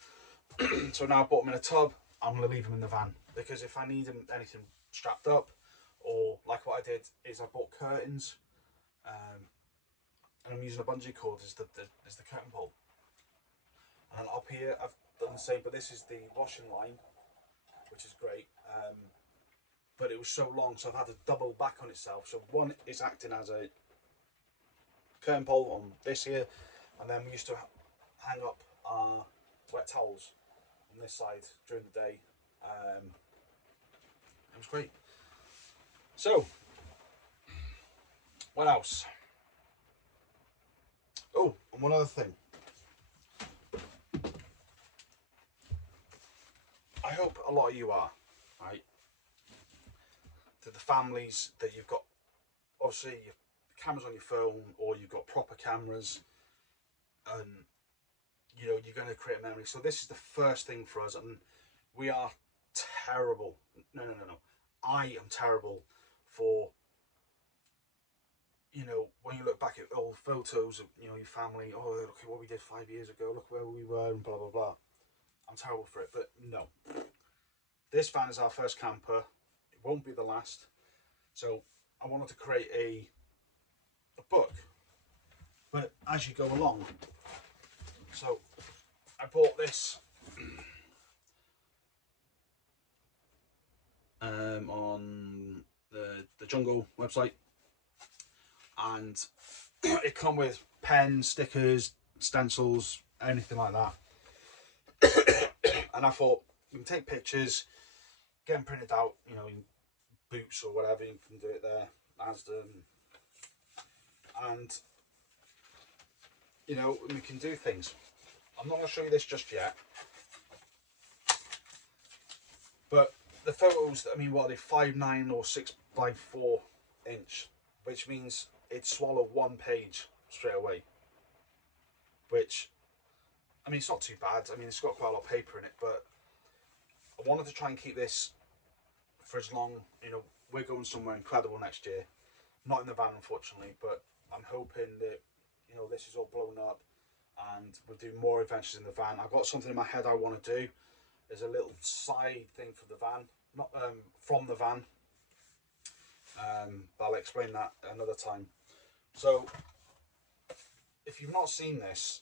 So now I bought them in a tub. I'm going to leave them in the van because if I need anything strapped up, or like what I did is I bought curtains, and I'm using a bungee cord as the curtain pole. And up here I've done the same, but this is the washing line, which is great. But it was so long, so I've had to double back on itself. So one is acting as a curtain pole on this here, and then we used to hang up our wet towels on this side during the day. It was great. So, what else? Oh, and one other thing. I hope a lot of you are, right? To the families that you've got, obviously, your cameras on your phone, or you've got proper cameras, and you know you're going to create a memory. So this is the first thing for us, and we are terrible. No. I am terrible for, you know, when you look back at old photos of, you know, your family. Oh, look at what we did 5 years ago. Look where we were, and blah blah blah. I'm terrible for it, but no. This van is our first camper. It won't be the last. So I wanted to create a book, but as you go along. So I bought this on the Jungle website, and it come with pens, stickers, stencils, anything like that. And I thought, you can take pictures, get them printed out, you know, in Boots or whatever, you can do it there, Asda, and you know, we can do things. I'm not going to show you this just yet, but the photos, I mean, what are they, 5'9" or 6'4" inch, which means it'd swallow one page straight away, which, I mean, it's not too bad. I mean, it's got quite a lot of paper in it, but I wanted to try and keep this for as long, you know, we're going somewhere incredible next year. Not in the van, unfortunately, but I'm hoping that, you know, this is all blown up and we'll do more adventures in the van. I've got something in my head I want to do. There's a little side thing for the van, not from the van, but I'll explain that another time. So, if you've not seen this,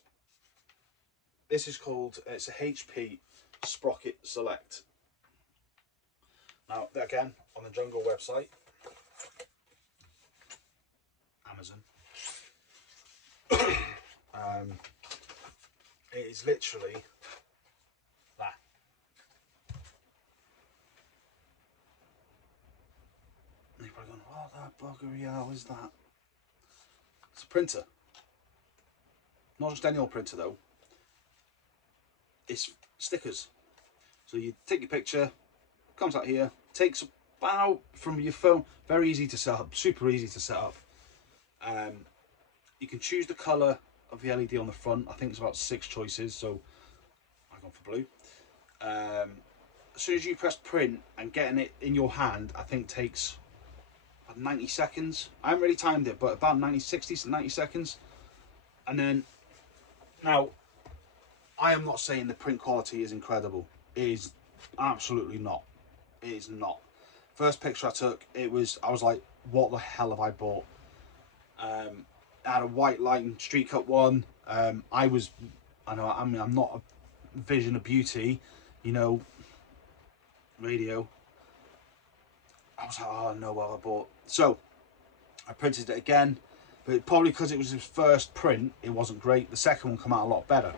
this is called, it's a HP Sprocket Select. Now, again, on the Jungle website, Amazon, it is literally that. And you're probably going, what that buggery hell is that? It's a printer. Not just any old printer though. It's stickers. So you take your picture, comes out here, takes about from your phone, very easy to set up, super easy to set up. You can choose the colour of the LED on the front. I think it's about 6 choices, so I've gone for blue. As soon as you press print and getting it in your hand, I think takes about 90 seconds. I haven't really timed it, but about 60 to 90 seconds. And then, now, I am not saying the print quality is incredible. It is absolutely not. It is not. First picture I took, I was like, what the hell have I bought? I had a white line street cut one. I'm not a vision of beauty, you know, radio. I was like, oh no, what have I bought? So I printed it again, but probably because it was his first print, it wasn't great. The second one came out a lot better.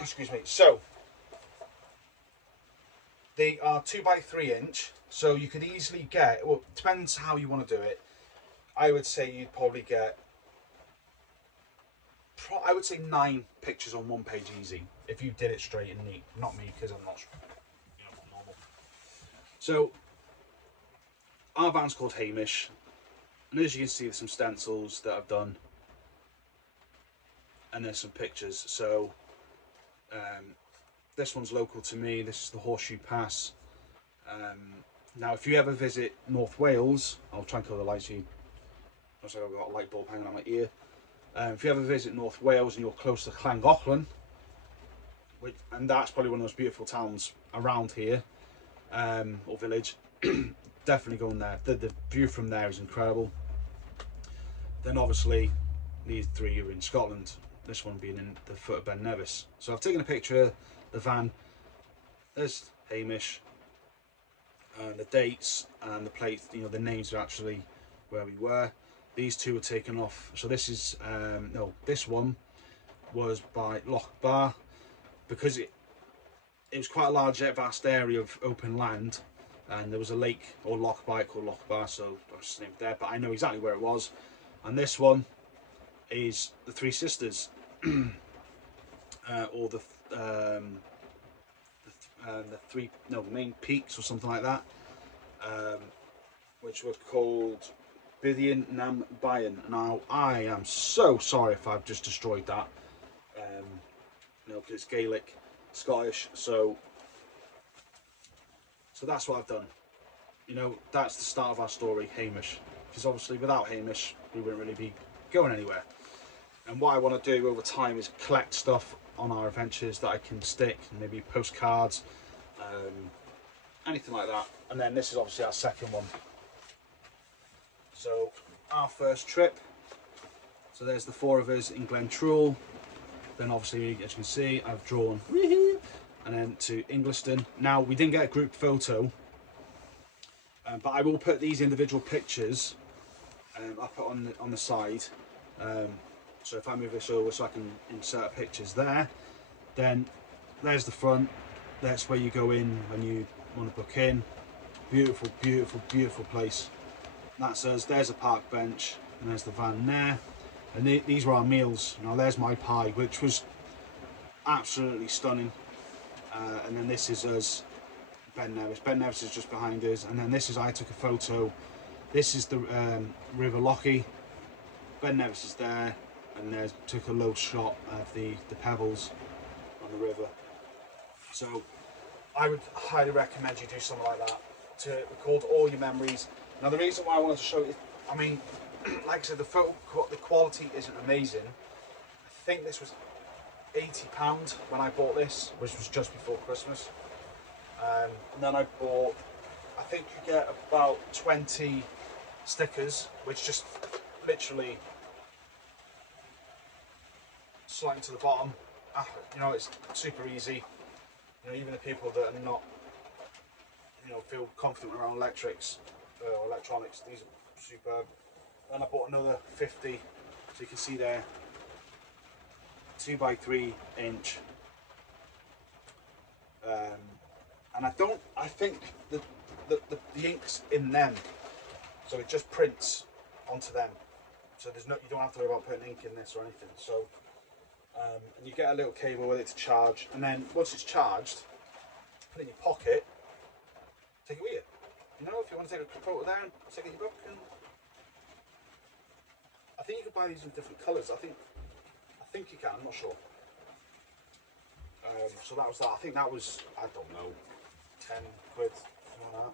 Excuse me. So they are 2x3 inch, so you could easily get, well, it depends how you want to do it. I would say you'd probably get, I would say 9 pictures on one page easy if you did it straight and neat. Not me, because I'm not, you know, normal. So our van's called Hamish, and as you can see, there's some stencils that I've done, and there's some pictures. So this one's local to me. This is the Horseshoe Pass. Now, if you ever visit North Wales, I'll try and kill the lights here. Looks like I've got a light bulb hanging on my ear. If you ever visit North Wales and you're close to Llangollen, and that's probably one of the most beautiful towns around here, or village, definitely go in there. The view from there is incredible. Then obviously these 3 are in Scotland, this one being in the foot of Ben Nevis. So I've taken a picture of the van. There's Hamish, and the dates and the plates, you know, the names are actually where we were. These 2 were taken off. So this is no, this one was by Lochbar, because it was quite a large, vast area of open land, and there was a lake or loch by it called Lochbar, so I was named there, but I know exactly where it was. And this one is the 3 sisters, or the 3 main peaks or something like that, which were called Byddian Nam Bayan. Now I am so sorry if I've just destroyed that, you know, because it's Gaelic, Scottish, so that's what I've done. You know, that's the start of our story, Hamish, because obviously without Hamish we wouldn't really be going anywhere. And what I want to do over time is collect stuff on our adventures that I can stick, maybe postcards, anything like that. And then this is obviously our second one. So our first trip, so there's the 4 of us in Glentrule. Then obviously, as you can see, I've drawn and then to Ingliston. Now, we didn't get a group photo, but I will put these individual pictures I'll put on the side. So if I move this over so I can insert pictures there, then there's the front. That's where you go in when you want to book in. Beautiful, beautiful, beautiful place. That's us. There's a park bench, and there's the van there. And these were our meals. Now there's my pie, which was absolutely stunning. And then this is us, Ben Nevis. Ben Nevis is just behind us. And then this is, I took a photo. This is the River Lochie. Ben Nevis is there. And there's, took a low shot of the pebbles on the river. So I would highly recommend you do something like that to record all your memories. Now the reason why I wanted to show you, I mean, like I said, the quality isn't amazing. I think this was £80 when I bought this, which was just before Christmas. And then I bought, I think you get about 20 stickers, which just literally slide to the bottom. You know, it's super easy. You know, even the people that are not, you know, feel confident around electronics, these are superb. Then I bought another 50, so you can see there, 2x3 inch. And I think the ink's in them, so it just prints onto them. So there's no, you don't have to worry about putting ink in this or anything. So, and you get a little cable with it to charge, and then once it's charged, put it in your pocket, take it with you. You know, if you want to take a photo there and stick it in your book. And I think you can buy these in different colours. I think you can. I'm not sure. So that was that. I think that was, I don't know, 10 quid, something like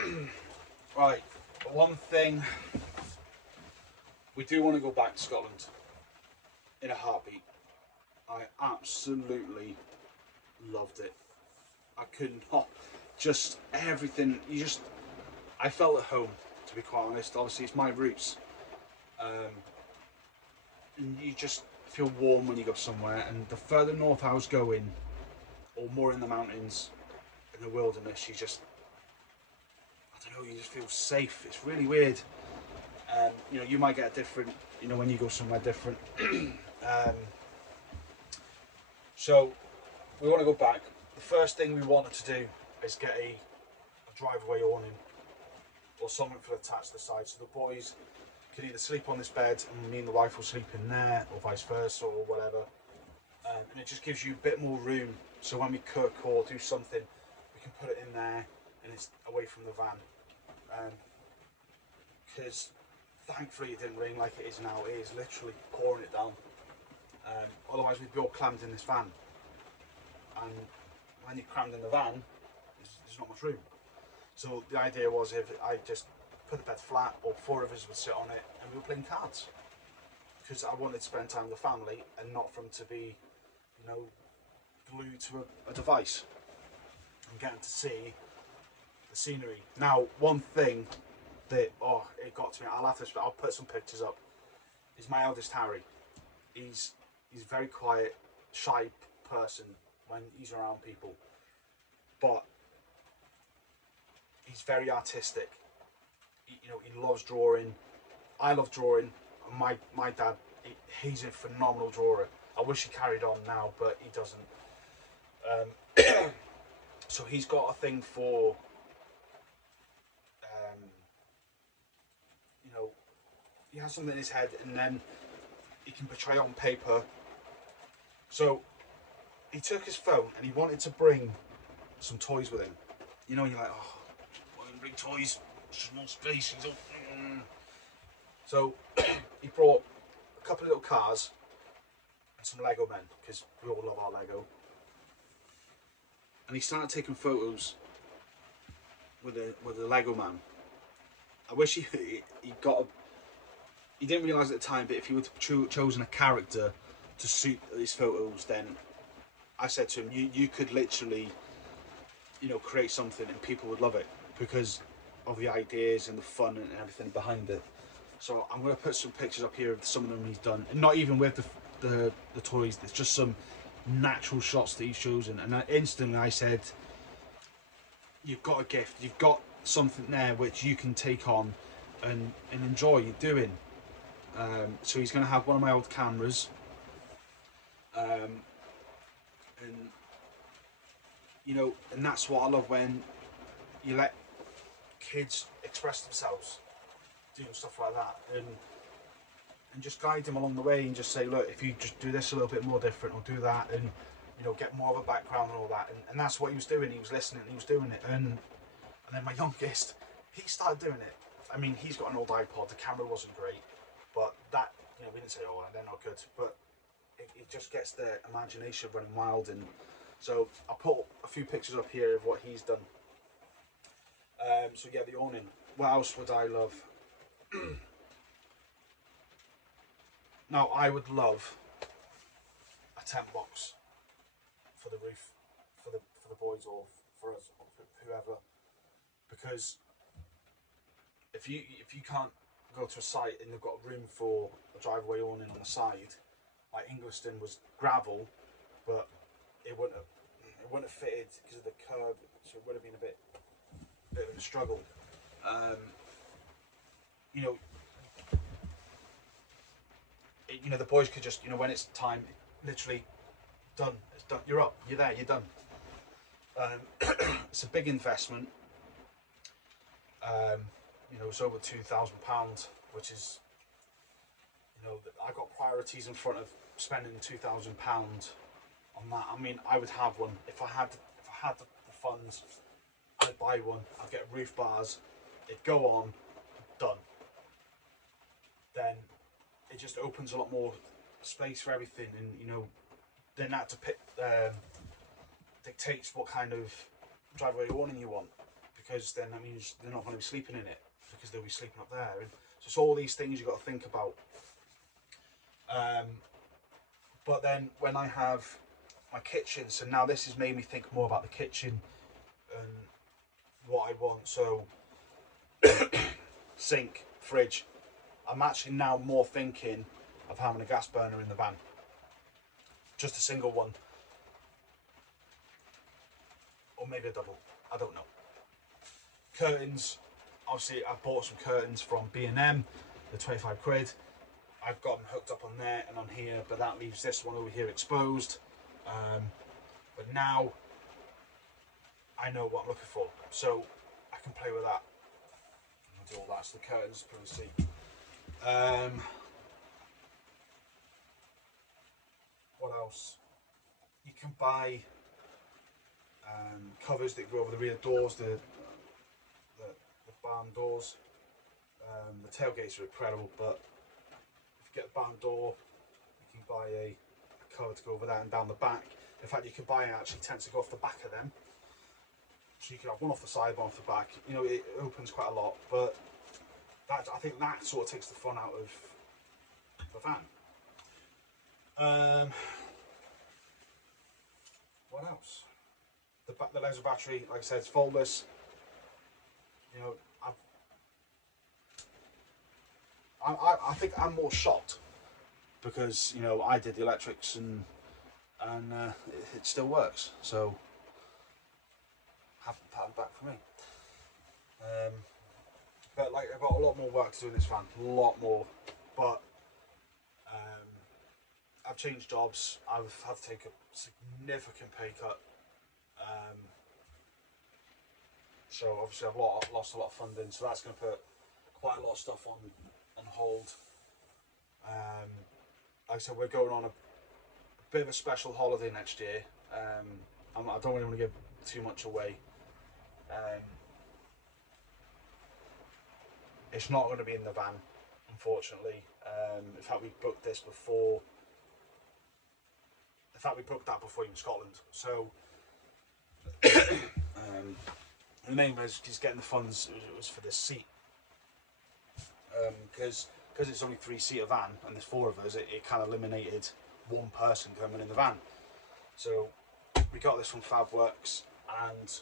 that. Right, but one thing, we do want to go back to Scotland in a heartbeat. I absolutely loved it. I could not, just everything, I felt at home, to be quite honest. Obviously it's my roots, and you just feel warm when you go somewhere. And the further north I was going, or more in the mountains, in the wilderness, I don't know, you just feel safe. It's really weird. You know, you might get a different, you know, when you go somewhere different. So we want to go back. The first thing we wanted to do is get a driveway awning or something for attached to the side, so the boys can either sleep on this bed and me and the wife will sleep in there, or vice versa, or whatever. And it just gives you a bit more room, so when we cook or do something, we can put it in there and it's away from the van. Because thankfully it didn't rain like it is now. It is literally pouring it down. Otherwise we'd be all crammed in this van, and when you're crammed in the van, there's not much room. So the idea was, if I just put the bed flat, or 4 of us would sit on it and we were playing cards, because I wanted to spend time with the family and not for them to be, you know, glued to a device, and getting to see the scenery. Now, one thing that, oh, it got to me, I'll put some pictures up, is my eldest Harry. He's a very quiet, shy person when he's around people, but he's very artistic. You know, he loves drawing. I love drawing. My dad, he's a phenomenal drawer. I wish he carried on now, but he doesn't. So he's got a thing for, you know, he has something in his head and then he can portray on paper. So he took his phone and he wanted to bring some toys with him. You know, you're like, oh, why don't bring toys? It's just more space. So he brought a couple of little cars and some Lego men, because we all love our Lego. And he started taking photos with the Lego man. I wish he didn't realise at the time, but if he would have chosen a character to suit these photos, then I said to him, you could literally, you know, create something and people would love it because of the ideas and the fun and everything behind it. So I'm going to put some pictures up here of some of them he's done, and not even with the toys. It's just some natural shots that he's chosen, and instantly I said, you've got a gift, you've got something there which you can take on and enjoy doing. So he's going to have one of my old cameras, and you know, and that's what I love, when you let kids express themselves doing stuff like that, and just guide them along the way, and just say, look, if you just do this a little bit more different, or do that, and you know, get more of a background and all that. And that's what he was doing. He was listening and he was doing it. And then my youngest, he started doing it. I mean, he's got an old iPod. The camera wasn't great, but that, you know, we didn't say, oh, they're not good, but it just gets their imagination running wild. And so I'll put a few pictures up here of what he's done. So yeah, the awning. What else would I love? Now, I would love a tent box for the roof, for the boys, or for us, or for whoever, because if you can't go to a site and they've got room for a driveway awning on the side, like Ingliston was gravel, but it wouldn't have fitted because of the curb, so it would have been a bit of a struggle. You know, the boys could just, you know, when it's time, literally done. It's done. You're up. You're there. You're done. It's a big investment. You know, it's over £2,000, which is, you know, I got priorities in front of spending £2,000 on that. I mean, I would have one if I had the funds. I'd buy one. I'd get roof bars. It'd go on. Done. then it just opens a lot more space for everything, and you know, then that dictates what kind of driveway awning you want, because then that means they're not going to be sleeping in it because they'll be sleeping up there. And so it's all these things you've got to think about. But then when I have my kitchen, so now this has made me think more about the kitchen and what I want. So sink, fridge. I'm actually now more thinking of having a gas burner in the van. Just a single one. Or maybe a double. I don't know. Curtains. Obviously I bought some curtains from B&M. They're 25 quid. I've got them hooked up on there and on here, but that leaves this one over here exposed. But now I know what I'm looking for, so I can play with that. I'll do all that. So the curtains, privacy. What else? You can buy covers that go over the rear doors, the barn doors. The tailgates are incredible, but if you get a barn door, you can buy a cover to go over that and down the back. In fact, you can buy actually tents to go off the back of them. So you can have one off the side, one off the back. You know, it opens quite a lot, but that, I think that sort of takes the fun out of the van. What else? The laser battery, like I said, it's faultless. You know, I think I'm more shocked because, you know, I did the electrics and it still works. So have a pat on the back for me. But like, I've got a lot more work to do in this van, a lot more. But I've changed jobs. I've had to take a significant pay cut. So obviously I've lost a lot of funding. So that's going to put quite a lot of stuff on hold. Like I said, we're going on a bit of a special holiday next year. I don't really want to give too much away. It's not going to be in the van, unfortunately. In fact, we booked this before. In fact, we booked that before in Scotland. So the main was just getting the funds. It was for this seat, because it's only 3-seater van and there's 4 of us. It kind of eliminated one person coming in the van. So we got this from Fabworks, and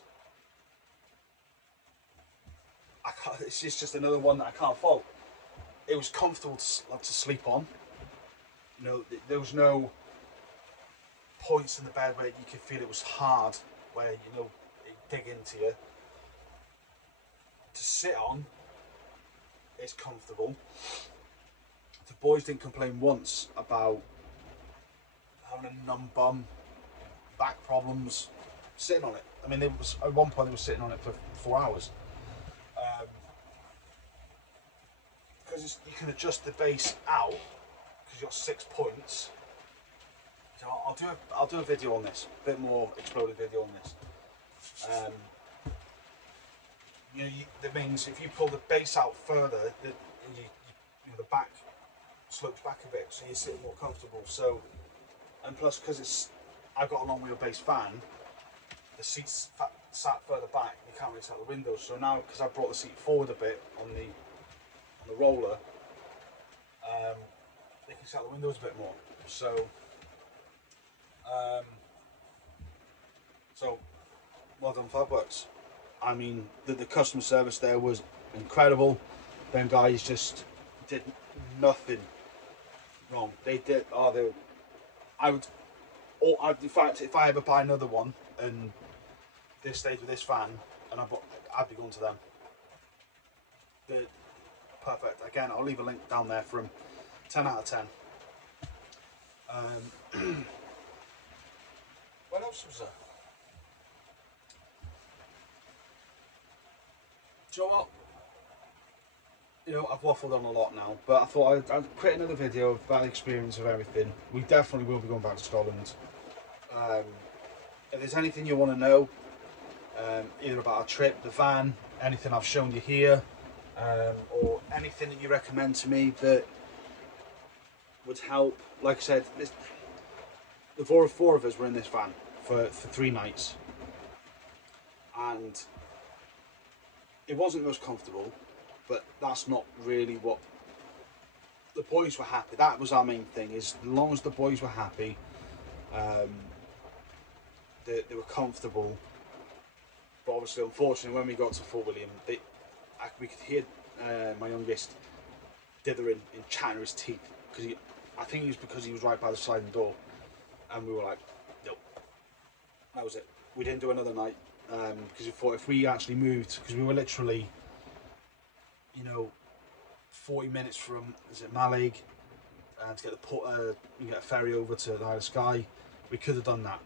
it's just another one that I can't fault. It was comfortable to sleep on. You know, there was no points in the bed where you could feel it was hard, where, you know, it dig into you. To sit on, it's comfortable. The boys didn't complain once about having a numb bum, back problems, sitting on it. I mean, at one point they were sitting on it for 4 hours. Because you can adjust the base out, because you've got 6 points. So I'll do a video on this, a bit more exploded video on this. You know, that means if you pull the base out further, you know, the back slopes back a bit, so you're sitting more comfortable. So, and plus, because I've got a long wheelbase van, the seats sat further back. You can't really see out the windows. So now, because I brought the seat forward a bit on the roller, they can see out the windows a bit more. So, well done, Fabworks. I mean, the customer service there was incredible. Them guys just did nothing wrong. They did. In fact, if I ever buy another one and this stays with this van, and I'd be going to them. They're perfect. Again, I'll leave a link down there from 10 out of 10. What else was there? Do you know what? You know, I've waffled on a lot now, but I thought I'd create another video about the experience of everything. We definitely will be going back to Scotland. If there's anything you want to know, either about our trip, the van, anything I've shown you here, or anything that you recommend to me that would help. Like I said, the four of us were in this van for 3 nights, and it wasn't the most comfortable, but that's not really what. The boys were happy. That was our main thing. Is as long as the boys were happy, they were comfortable. But obviously, unfortunately, when we got to Fort William, we could hear my youngest dithering and chattering his teeth, because I think it was because he was right by the sliding door, and we were like, nope, that was it. We didn't do another night, because we thought if we actually moved, because we were literally, 40 minutes from, Malig, to get get a ferry over to the Isle of Skye. We could have done that,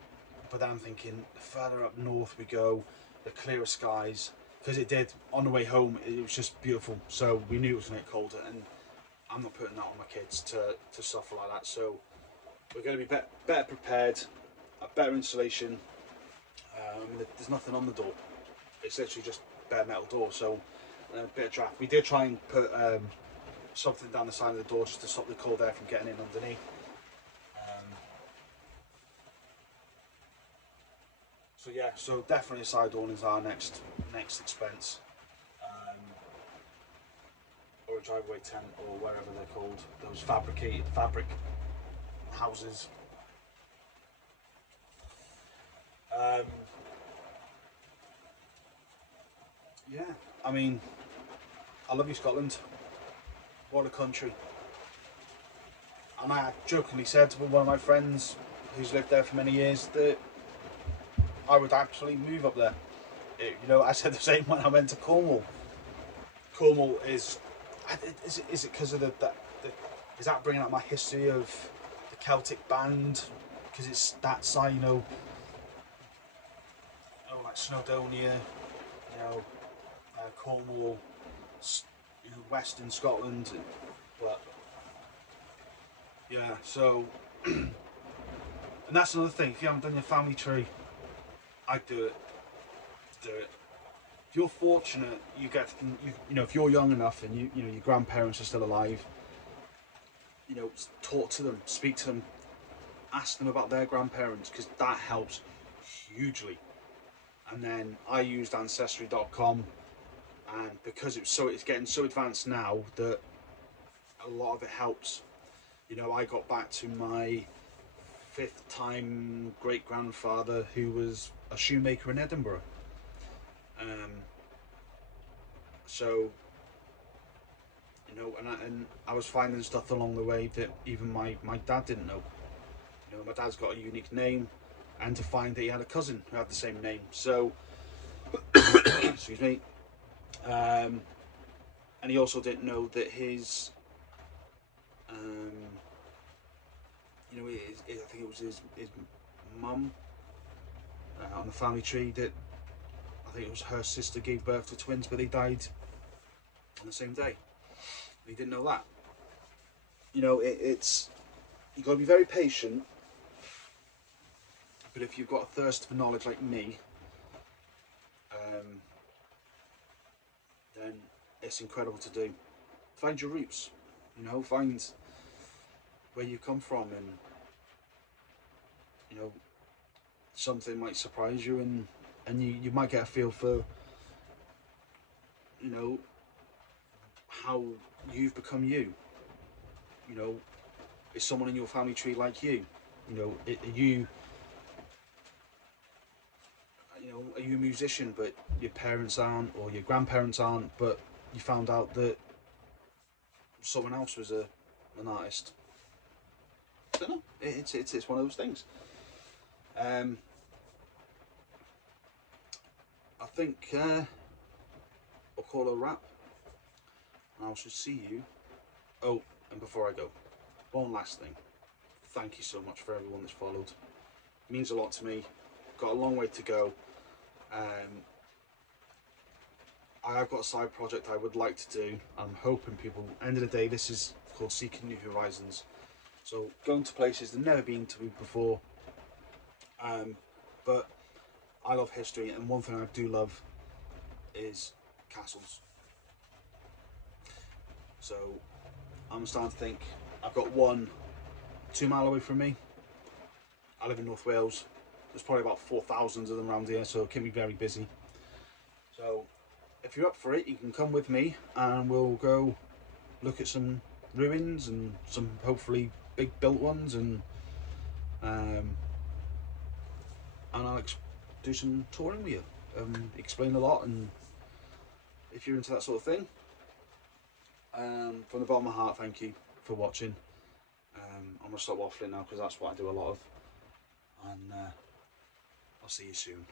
but then I'm thinking, the further up north we go, the clearer skies, because it did, on the way home, it was just beautiful. So we knew it was going to get colder, and I'm not putting that on my kids to suffer like that. So we're going to be better prepared, a better insulation. There's nothing on the door. It's literally just bare metal door, so a bit of draft. We did try and put something down the side of the door just to stop the cold air from getting in underneath. So yeah, so definitely a side door is our next expense, or a driveway tent, or whatever they're called. Those fabric houses. Yeah, I mean, I love you, Scotland. What a country. And I jokingly said to one of my friends who's lived there for many years that I would actually move up there. I said the same when I went to Cornwall. Cornwall is it because of is that bringing up my history of the Celtic band? Because it's that side, like Snowdonia, Cornwall, Western Scotland, but yeah. So, and that's another thing. If you haven't done your family tree, I'd do it. If you're fortunate, you get to, if you're young enough and your grandparents are still alive, talk to them, speak to them, ask them about their grandparents, because that helps hugely. And then I used Ancestry.com, and because it's getting so advanced now that a lot of it helps. I got back to my 5th time great grandfather, who was a shoemaker in Edinburgh. So, and I was finding stuff along the way that even my dad didn't know. My dad's got a unique name, and to find that he had a cousin who had the same name. So, excuse me. And he also didn't know that his, I think it was his mum on the family tree, that I think it was her sister gave birth to twins, but they died on the same day. He didn't know that. It's, you've got to be very patient, but if you've got a thirst for knowledge like me, then it's incredible to do. Find your roots, find where you come from, and something might surprise you, and you might get a feel for how you've become you. Is someone in your family tree like you? Are you a musician but your parents aren't, or your grandparents aren't, but you found out that someone else was an artist? I don't know. It's one of those things. I think I'll call it a wrap, and I shall see you. Oh, and before I go, one last thing. Thank you so much for everyone that's followed. It means a lot to me. Got a long way to go. I've got a side project I would like to do. I'm hoping people, end of the day, this is called Seeking New Horizons. So going to places they've never been to before. But I love history, and one thing I do love is castles. So I'm starting to think, I've got one 2 mile away from me. I live in North Wales. There's probably about 4,000 of them around here, so it can be very busy. So if you're up for it, you can come with me and we'll go look at some ruins and some hopefully big built ones, and I'll do some touring with you, explain a lot, and if you're into that sort of thing, from the bottom of my heart, thank you for watching. I'm going to stop waffling now because that's what I do a lot of, and I'll see you soon.